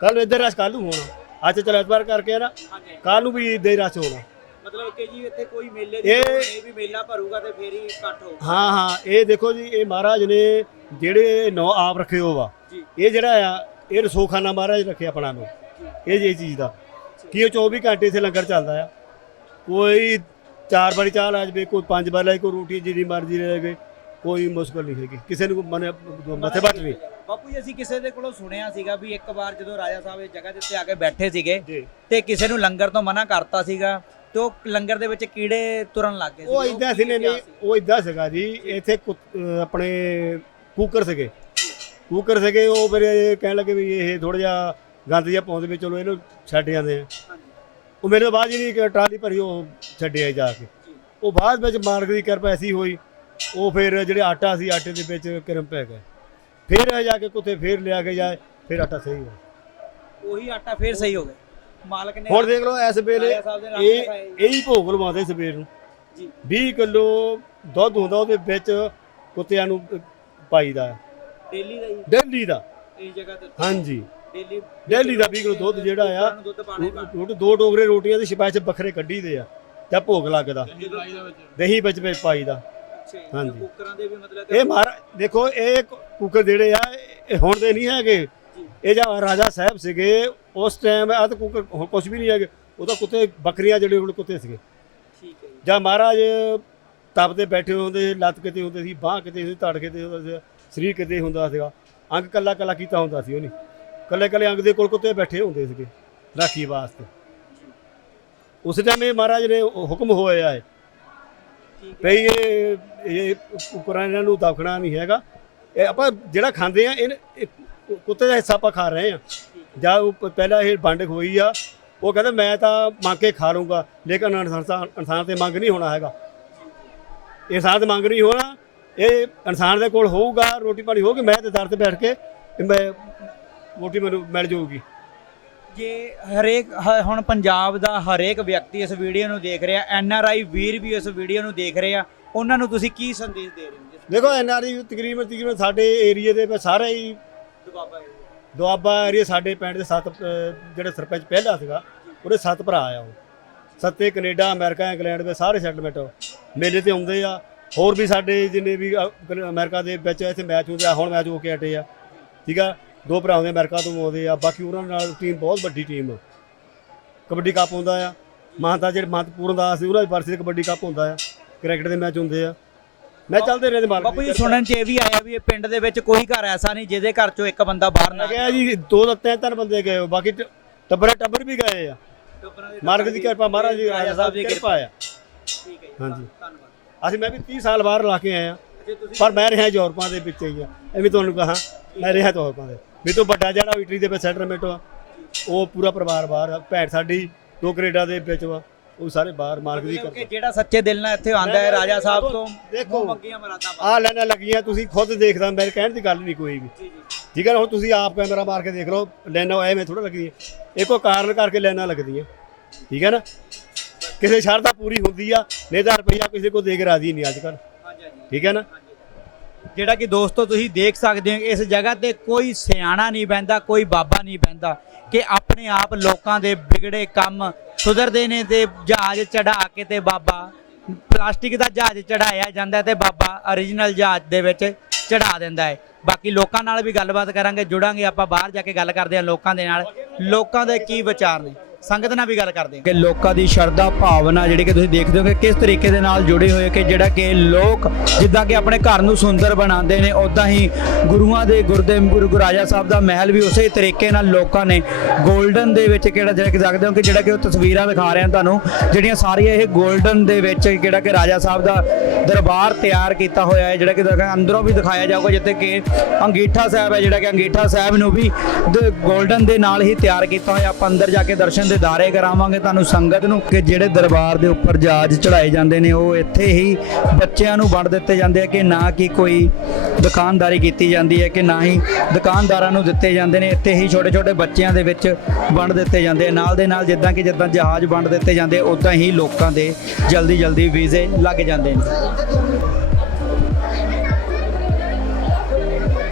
ਕੱਲ ਇੱਧਰ ਰਸ਼ ਕੱਲ ਨੂੰ ਹੋਣਾ। ਅੱਜ ਚਲ ਐਤਵਾਰ ਕਰਕੇ ਆ ਨਾ। ਕੱਲ ਨੂੰ ਵੀ ਇੱਧਰ ਹੀ ਰਸ਼ ਹੋਣਾ। ਮਤਲਬ ਕਿ ਜੀ ਇੱਥੇ ਕੋਈ ਮੇਲੇ ਦੀ ਇਹ- ਲੋੜ ਨਹੀਂ ਵੀ ਮੇਲਾ ਭਰੂਗਾ ਤੇ ਫੇਰ ਹੀ ਇਕੱਠ ਹੋਊਗਾ ਹਾਂ ਹਾਂ ਇਹ ਦੇਖੋ ਜੀ ਇਹ ਮਹਾਰਾਜ ਨੇ ਜਿਹੜੇ ਨੌ ਆਪ ਰੱਖੇ ਹੋ ਵਾ। ਜੀ। ਇਹ ਜਿਹੜਾ ਆ ਇਹ ਰਸੋਖਾਨਾ ਮਹਾਰਾਜ ਰੱਖਿਆ ਆਪਣਾ ਨੂੰ। ਇਹ ਜੀ ਚੀਜ਼ ਦਾ। ਕੀ ਉਹ 24 ਘੰਟੇ ਇੱਥੇ ਲੰਗਰ ਚੱਲਦਾ ਆ। ਕੋਈ ਚਾਰ ਵਾਰੀ ਚਾਹ ਲਾ ਜਵੇ ਕੋਈ ਪੰਜ ਵਾਰ ਲਾਈ ਕੋਈ ਰੋਟੀ ਜਿਹੜੀ ਮਰਜ਼ੀ ਲੈ ਗਏ ਕੋਈ ਮੁਸ਼ਕਲ ਨਹੀਂ ਹੈਗੀ। ਕਿਸੇ ਨੂੰ ਮਨ ਮੱਥੇ ਨਹੀਂ। ਬਾਪੂ ਜੀ ਅਸੀਂ ਕਿਸੇ ਦੇ ਕੋਲੋਂ ਸੁਣਿਆ ਸੀਗਾ ਵੀ ਇੱਕ ਵਾਰ ਜਦੋਂ ਰਾਜਾ ਸਾਹਿਬ ਇਸ ਜਗ੍ਹਾ ਦੇ ਉੱਤੇ ਆ ਕੇ ਬੈਠੇ ਸੀਗੇ ਜੀ। ਤੇ ਕਿਸੇ ਨੂੰ ਲੰਗਰ ਤੋਂ ਮਨਾ ਕਰਤਾ ਸੀਗਾ ਤੇ ਉਹ ਲੰਗਰ ਦੇ ਵਿੱਚ ਕੀੜੇ ਤੁਰਨ ਲੱਗ ਗਏ ਉਹ। ਇਦਾਂ ਸੀ ਨੇ ਨਹੀਂ? ਉਹ ਇਦਾਂ ਸੀਗਾ ਜੀ ਇੱਥੇ ਕੁੱਤ- ਅਹ ਆਪਣੇ ਕੂਕਰ ਸੀਗੇ। ਕੂਕਰ ਸੀਗੇ ਉਹ ਫਿਰ ਇਹ ਕਹਿਣ ਲੱਗੇ ਵੀ ਇਹ ਥੋੜਾ ਜਿਹਾ ਗੰਦ ਜਿਹਾ ਪਾਉਂਦੇ ਵੀ ਚਲੋ ਇਹਨੂੰ ਛੱਡ ਜਾਂਦੇ ਆ। ਉਹ ਮੇਰੇ ਤੋਂ ਬਾਅਦ ਜਿਹੜੀ ਇੱਕ ਟਰਾਲੀ ਭਰੀ ਉਹ ਛੱਡਿਆ ਜਾ ਕੇ। ਉਹ ਬਾਅਦ ਵਿੱਚ ਮਾਰਗ ਦੀ ਕਿਰਪਾ ਐਸੀ ਹੋਈ ਉਹ ਫਿਰ ਜਿਹੜੇ ਆਟਾ ਸੀ ਆਟੇ ਦੇ ਵਿੱਚ ਕਿਰਮ ਪੈ ਗਏ। ਫਿਰ ਇਹ ਜਾ ਕੇ ਕੁੱਤੇ ਫਿਰ ਲਿਆ ਕੇ ਜਾਏ ਫਿਰ ਆਟਾ ਸਹੀ ਹੋਇਆ। ਉਹੀ ਆਟਾ ਫੇਰ ਸਹੀ ਹੋ ਗਿਆ। ਮਾਲਕ ਨੇ ਹੁਣ ਦੇਖ ਲਓ ਇਸ ਵੇਲੇ ਰਾਜਾ ਸਾਹਿਬ ਦੇ ਨਾਲ ਇਹ ਦਿਖਾਏ। ਇਹ ਹੀ ਭੋਗ ਲਵਾਉਂਦੇ ਸਵੇਰ ਨੂੰ। ਜੀ। 20 ਕਿਲੋ ਦੁੱਧ ਹੁੰਦਾ ਉਹਦੇ ਵਿੱਚ ਕੁੱਤਿਆਂ ਨੂੰ ਪਾਈਦਾ ਡੇਲੀ ਦਾ ਹੀ। ਡੇਲੀ ਦਾ। ਇਸ ਜਗ੍ਹਾ ਤੇ। ਉੱਤੇ ਹਾਂਜੀ। ਡੇਲੀ ਡੇਲੀ ਦਾ 20 ਕਿਲੋ ਦੁੱਧ ਜਿਹੜਾ ਆ ਦੁੱਧ ਪਾਣਾ। ਉਹ ਦੋ ਟੋਕਰੇ ਰੋਟੀਆਂ ਦੇ ਸਿਪਾਚ ਵੱਖਰੇ ਕੱਢੀ ਦੇ ਆ ਜਾਂ ਭੋਗ ਲੱਗਦਾ। ਦਹੀਂ ਵਿੱਚ। ਵਿੱਚ ਪਾਈਦਾ। ਅੱਛਾ ਜੀ, ਹਾਂਜੀ। ਤੇ ਕੁੱਕਰਾਂ ਦੇ ਵੀ ਮਤਲਬ ਇਹ ਮਹਾਰਾ ਦੇਖੋ ਇਹ ਕੁੱਕਰ ਜਿਹੜੇ ਆ ਇਹ ਹੁਣ ਦੇ ਨਹੀਂ ਹੈਗੇ। ਇਹ ਜਾਂ ਰਾਜਾ ਸਾਹਿਬ ਸੀਗੇ ਉਸ ਟਾਈਮ ਆ ਤਾਂ ਹੁਣ ਕੁਝ ਵੀ ਨਹੀਂ ਹੈਗੇ। ਉਹ ਤਾਂ ਕੁੱਤੇ ਬੱਕਰੀਆਂ ਜਿਹੜੇ ਕੋਲ ਕੁੱਤੇ ਸੀਗੇ। ਠੀਕ ਹੈ ਜੀ। ਮਹਾਰਾਜ ਤਪ ਤੇ ਬੈਠੇ ਹੁੰਦੇ ਸੀ ਲੱਤ ਕਿਤੇ ਹੁੰਦੇ ਸੀ ਬਾਹ ਕਿਤੇ ਸੀ ਧੜ ਕਿਤੇ ਹੁੰਦਾ ਸੀ ਸਰੀਰ ਕਿਤੇ ਹੁੰਦਾ ਸੀਗਾ। ਅੰਗ ਕੱਲਾ ਕੱਲਾ ਕੀਤਾ ਹੁੰਦਾ ਸੀ ਉਹਨੇ ਕੱਲੇ ਕੱਲੇ ਅੰਗ ਦੇ ਕੋਲ ਕੁੱਤੇ ਬੈਠੇ ਹੁੰਦੇ ਸੀਗੇ ਰਾਖੀ ਵਾਸਤੇ। ਉਸ ਟਾਈਮ ਇਹ ਮਹਾਰਾਜ ਨੇ ਹੁਕਮ ਹੋਇਆ ਹੈ। ਭਈ ਇਹ ਇਹ ਕੁਕਰਾਂ ਇਹਨਾਂ ਨੂੰ ਦਫਣਾ ਨਹੀਂ ਹੈਗਾ। ਇਹ ਆਪਾਂ ਜਿਹੜਾ ਖਾਂਦੇ ਆ ਇਹ ਕੁੱਤੇ ਦਾ ਹਿੱਸਾ ਆਪਾਂ ਖਾ ਰਹੇ ਆ ਜਾਂ ਉਹ ਪ- ਪਹਿਲਾਂ ਇਹ ਵੰਡ ਹੋਈ ਆ ਉਹ ਕਹਿੰਦਾ ਮੈਂ ਤਾਂ ਮੰਗ ਕੇ ਖਾ ਲੂੰਗਾ ਲੇਕਿਨ ਇਨਸਾਨ ਤਾਂ- ਇਨਸਾਨ ਤੇ ਮੰਗ ਨਹੀਂ ਹੋਣਾ ਹੈਗਾ। ਇਨਸਾਨ ਤੇ ਮੰਗ ਨਹੀਂ ਹੋਣਾ ਇਹ ਇਨਸਾਨ ਦੇ ਕੋਲ ਹੋਊਗਾ ਰੋਟੀ ਪਾਣੀ ਹੋਊਗੀ ਮੈਂ ਤੇ ਦਰ ਤੇ ਬੈਠ ਕੇ ਤੇ ਮੈਂ ਰੋਟੀ ਮੈਨੂੰ ਮਿਲ ਜਾਊਗੀ। ਜੇ ਹਰੇਕ ਹ- ਹੁਣ ਪੰਜਾਬ ਦਾ ਹਰੇਕ ਵਿਅਕਤੀ ਇਸ ਵੀਡੀਓ ਨੂੰ ਦੇਖ ਰਿਹਾ ਐਨ ਆਰ ਆਈ ਵੀਰ ਵੀ ਇਸ ਵੀਡੀਓ ਨੂੰ ਦੇਖ ਰਹੇ ਆ ਉਹਨਾਂ ਨੂੰ ਤੁਸੀਂ ਕੀ ਸੰਦੇਸ਼ ਦੇ ਰਹੇ ਹੋ? ਦੇਖੋ ਐਨਆਰਈ ਤਕਰੀਬਨ ਤਕਰੀਬਨ ਸਾਡੇ ਏਰੀਏ ਦੇ ਵਿੱਚ ਸਾਰੇ ਹੀ ਦੁਆਬਾ ਦੁਆਬਾ ਏਰੀਆ ਸਾਡੇ ਪਿੰਡ ਦੇ ਸੱਤ ਜਿਹੜੇ ਸਰਪੰਚ ਪਹਿਲਾ ਸੀਗਾ ਉਹਦੇ ਸੱਤ ਭਰਾ ਆ ਉਹ। ਸੱਤੇ ਕੈਨੇਡਾ ਅਮਰੀਕਾ ਇੰਗਲੈਂਡ ਦੇ ਸਾਰੇ ਸੈਟਲਮੈਂਟ ਮੇਲੇ ਤੇ ਆਉਂਦੇ ਆ। ਹੋਰ ਵੀ ਸਾਡੇ ਜਿੰਨੇ ਵੀ ਅ, ਅਮਰੀਕਾ ਦੇ ਵਿੱਚ ਇੱਥੇ ਮੈਚ ਹੁੰਦੇ ਆ ਹੁਣ ਮੈਚ ਹੋ ਕੇ ਹਟੇ ਆ। ਠੀਕ ਆ? ਦੋ ਭਰਾ ਆਉਂਦੇ ਅਮਰੀਕਾ ਤੋਂ ਆਉਂਦੇ ਆ। ਬਾਕੀ ਉਹਨਾਂ ਨਾਲ ਟੀਮ ਬਹੁਤ ਵੱਡੀ ਟੀਮ ਆ। ਕਬੱਡੀ ਕੱਪ ਹੁੰਦਾ ਆ। ਮਾਨਤਾ ਜਿਹੜੇ ਮਹੰਤ ਪੂਰਨ ਦਾਸ ਸੀ ਉਹਨਾਂ ਦੀ ਵਰਸੀ ਤੇ ਕਬੱਡੀ ਕੱਪ ਹੁੰਦਾ ਆ। ਕ੍ਰਿਕਟ ਦੇ ਮੈਚ ਹੁੰਦੇ ਆ। ਮੈਂ ਚੱਲਦੇ ਰਹੇ ਮਾਰ ਬਾਪੂ ਜੀ ਸੁਣਨ ਚ ਇਹ ਵੀ ਆਇਆ ਵੀ ਇਹ ਪਿੰਡ ਦੇ ਵਿੱਚ ਕੋਈ ਘਰ ਐਸਾ ਨਹੀਂ ਜਿਹਦੇ ਘਰ ਚੋਂ ਇੱਕ ਬੰਦਾ ਬਾਹਰ ਨਾ ਕਿਹਾ ਜੀ ਦੋ ਤਾਂ ਤਿੰਨ ਤਿੰਨ ਬੰਦੇ ਗਏ ਹੋ, ਬਾਕੀ ਟ- ਟੱਬਰੇ ਟੱਬਰ ਵੀ ਗਏ ਆ। ਮਾਰਗ ਦੀ ਕਿਰਪਾ ਮਹਾਰਾਜ ਜੀ ਰਾਜਾ ਸਾਹਿਬ ਦੀ ਕਿਰਪਾ ਆ। ਠੀਕ ਹੈ ਜੀ ਹਾਂਜੀ। ਧੰਨਵਾਦ। ਅਸੀਂ ਮੈਂ ਵੀ 30 ਸਾਲ ਬਾਹਰ ਲਾ ਕੇ ਆਇਆ। ਪਰ ਮੈਂ ਰਿਹਾ ਯੂਰਪਾਂ ਦੇ ਵਿੱਚ ਹੀ ਆ। ਐਵੇਂ ਤੁਹਾਨੂੰ ਕਹਾ ਮੈਂ ਰਿਹਾ ਯੂਰਪਾਂ ਦੇ। ਮੇਰੇ ਤੋਂ ਵੱਡਾ ਜਿਹੜਾ ਇਟਲੀ ਦੇ ਵਿੱਚ ਸੈਟਲਮੈਂਟ ਆ ਉਹ ਪੂਰਾ ਪਰਿਵਾਰ ਬਾਹਰ ਆ। ਭੈਣ ਸਾਡੀ ਦੋ ਕੈਨੇਡਾ ਦੇ ਵਿੱਚ ਵਾ। ਉਹ ਸਾਰੇ ਬਾਹਰ ਮਾਰਗ ਦੀ ਕਿਉਂਕਿ ਜਿਹੜਾ ਸੱਚੇ ਦਿਲ ਨਾਲ ਇੱਥੇ ਆਂਦਾ ਹੈ ਰਾਜਾ ਸਾਹਿਬ ਤੋਂ ਦੇਖੋ। ਮੰਗੀਆਂ ਮਰਾਦਾਂ ਆ ਲੈਣਾ ਲੱਗੀਆਂ ਤੁਸੀਂ ਖੁਦ ਦੇਖਦਾ ਮੇਰੇ ਕਹਿਣ ਦੀ ਗੱਲ ਨਹੀਂ ਕੋਈ ਵੀ। ਠੀਕ ਹੈ ਨਾ ਹੁਣ ਤੁਸੀਂ ਆਪ ਕੈਮਰਾ ਮਾਰ ਕੇ ਦੇਖ ਲਓ ਲੈਣਾ ਐਵੇਂ ਥੋੜਾ ਲੱਗਦੀਆਂ ਇਹ ਕੋਈ ਕਾਰਨ ਕਰਕੇ ਲੈਣਾ ਲੱਗਦੀਆਂ। ਠੀਕ ਹੈ ਨਾ? ਕਿਸੇ ਸ਼ਰਧਾ ਪੂਰੀ ਹੁੰਦੀ ਆ ਨਹੀਂ ਤਾਂ ਰੁਪਈਆ ਕਿਸੇ ਕੋ ਦੇ ਕੇ ਰਾਜੀ ਨਹੀਂ ਅੱਜ ਕੱਲ ਠੀਕ ਹੈ ਨਾ? ਜਿਹੜਾ ਕਿ ਦੋਸਤੋ ਤੁਸੀਂ ਦੇਖ ਸਕਦੇ ਹੋ, ਇਸ ਜਗ੍ਹਾ ਤੇ ਕੋਈ ਸਿਆਣਾ ਨਹੀਂ ਬਹਿੰਦਾ, ਕੋਈ ਬਾਬਾ ਨਹੀਂ ਬਹਿੰਦਾ ਕਿ ਆਪਣੇ ਆਪ ਲੋਕਾਂ ਦੇ ਵਿਗੜੇ ਕੰਮ ਸੁਧਰਦੇ ਨੇ ਤੇ ਜਹਾਜ਼ ਚੜਾ ਕੇ ਤੇ ਬਾਬਾ, ਪਲਾਸਟਿਕ ਦਾ ਜਹਾਜ਼ ਚੜਾਇਆ ਜਾਂਦਾ ਤੇ ਬਾਬਾ origignal ਜਹਾਜ਼ ਦੇ ਵਿੱਚ ਚੜਾ ਦਿੰਦਾ ਹੈ। ਬਾਕੀ ਲੋਕਾਂ ਨਾਲ ਵੀ ਗੱਲਬਾਤ ਕਰਾਂਗੇ, ਜੁੜਾਂਗੇ, ਆਪਾਂ ਬਾਹਰ ਜਾ ਕੇ ਗੱਲ ਕਰਦੇ ਹਾਂ ਲੋਕਾਂ ਦੇ ਨਾਲ, ਲੋਕਾਂ ਦੇ ਕੀ ਵਿਚਾਰ ਨੇ। ਸੰਗਤ ਨਾਲ ਵੀ ਗੱਲ ਕਰਦੇ ਕਿ ਲੋਕਾਂ ਦੀ ਸ਼ਰਧਾ, ਭਾਵਨਾ ਜਿਹੜੀ ਕਿ ਤੁਸੀਂ ਦੇਖਦੇ ਹੋ ਕਿ ਕਿਸ ਤਰੀਕੇ ਦੇ ਨਾਲ ਜੁੜੇ ਹੋਏ ਕਿ ਜਿਹੜਾ ਕਿ ਲੋਕ ਜਿੱਦਾਂ ਕਿ ਆਪਣੇ ਘਰ ਨੂੰ ਸੁੰਦਰ ਬਣਾਉਂਦੇ ਨੇ ਉਦਾਂ ਹੀ ਗੁਰੂਆਂ ਦੇ ਗੁਰਦੇਵ, ਗੁਰੂ ਰਾਜਾ ਸਾਹਿਬ ਦਾ ਮਹਿਲ ਵੀ ਉਸੇ ਤਰੀਕੇ ਨਾਲ ਲੋਕਾਂ ਨੇ 골ਡਨ ਦੇ ਵਿੱਚ ਕਿਹੜਾ ਜਿਹੜਾ ਕਿ ਦੇਖਦੇ ਹੋ ਕਿ ਜਿਹੜਾ ਕਿ ਉਹ ਤਸਵੀਰਾਂ ਦਿਖਾ ਰਹੇ ਹਾਂ ਤੁਹਾਨੂੰ, ਜਿਹੜੀਆਂ ਸਾਰੀਆਂ ਇਹ 골ਡਨ ਦੇ ਵਿੱਚ ਕਿਹੜਾ ਕਿ ਰਾਜਾ ਸਾਹਿਬ ਦਾ ਦਰਬਾਰ ਤਿਆਰ ਕੀਤਾ ਹੋਇਆ ਹੈ, ਜਿਹੜਾ ਕਿ ਅੰਦਰੋਂ ਵੀ ਦਿਖਾਇਆ ਜਾਊਗਾ ਜਿੱਥੇ ਕਿ ਅੰਗੀਠਾ ਸਾਹਿਬ ਹੈ, ਜਿਹੜਾ ਕਿ ਅੰਗੀਠਾ ਸਾਹਿਬ ਨੂੰ ਵੀ 골ਡਨ ਦੇ ਨਾਲ ਹੀ ਤਿਆਰ ਕੀਤਾ ਹੋਇਆ, ਆਪਾਂ ਅੰਦਰ ਜਾ ਕੇ ਦਰਸ਼ਨ ਦੇ ਦਾਰੇ ਕਰਾਵਾਂਗੇ ਤੁਹਾਨੂੰ ਸੰਗਤ ਨੂੰ ਕਿ ਜਿਹੜੇ ਦਰਬਾਰ ਦੇ ਉੱਪਰ ਜਹਾਜ਼ ਚੜਾਏ ਜਾਂਦੇ ਨੇ, ਉਹ ਇੱਥੇ ਹੀ ਬੱਚਿਆਂ ਨੂੰ ਵੰਡ ਦਿੱਤੇ ਜਾਂਦੇ ਆ ਕਿ ਨਾ ਕਿ ਕੋਈ ਦੁਕਾਨਦਾਰੀ ਕੀਤੀ ਜਾਂਦੀ ਹੈ, ਕਿ ਨਾ ਹੀ ਦੁਕਾਨਦਾਰਾਂ ਨੂੰ ਦਿੱਤੇ ਜਾਂਦੇ ਨੇ, ਇੱਥੇ ਹੀ ਛੋਟੇ ਛੋਟੇ ਬੱਚਿਆਂ ਦੇ ਵਿੱਚ ਵੰਡ ਦਿੱਤੇ ਜਾਂਦੇ ਆ। ਨਾਲ ਦੇ ਨਾਲ ਜਿੱਦਾਂ ਕਿ ਜਿੱਦਾਂ ਜਹਾਜ਼ ਵੰਡ ਦਿੱਤੇ ਜਾਂਦੇ ਉਦਾਂ ਹੀ ਲੋਕਾਂ ਦੇ ਜਲਦੀ ਜਲਦੀ ਵੀਜ਼ੇ ਲੱਗ ਜਾਂਦੇ ਨੇ।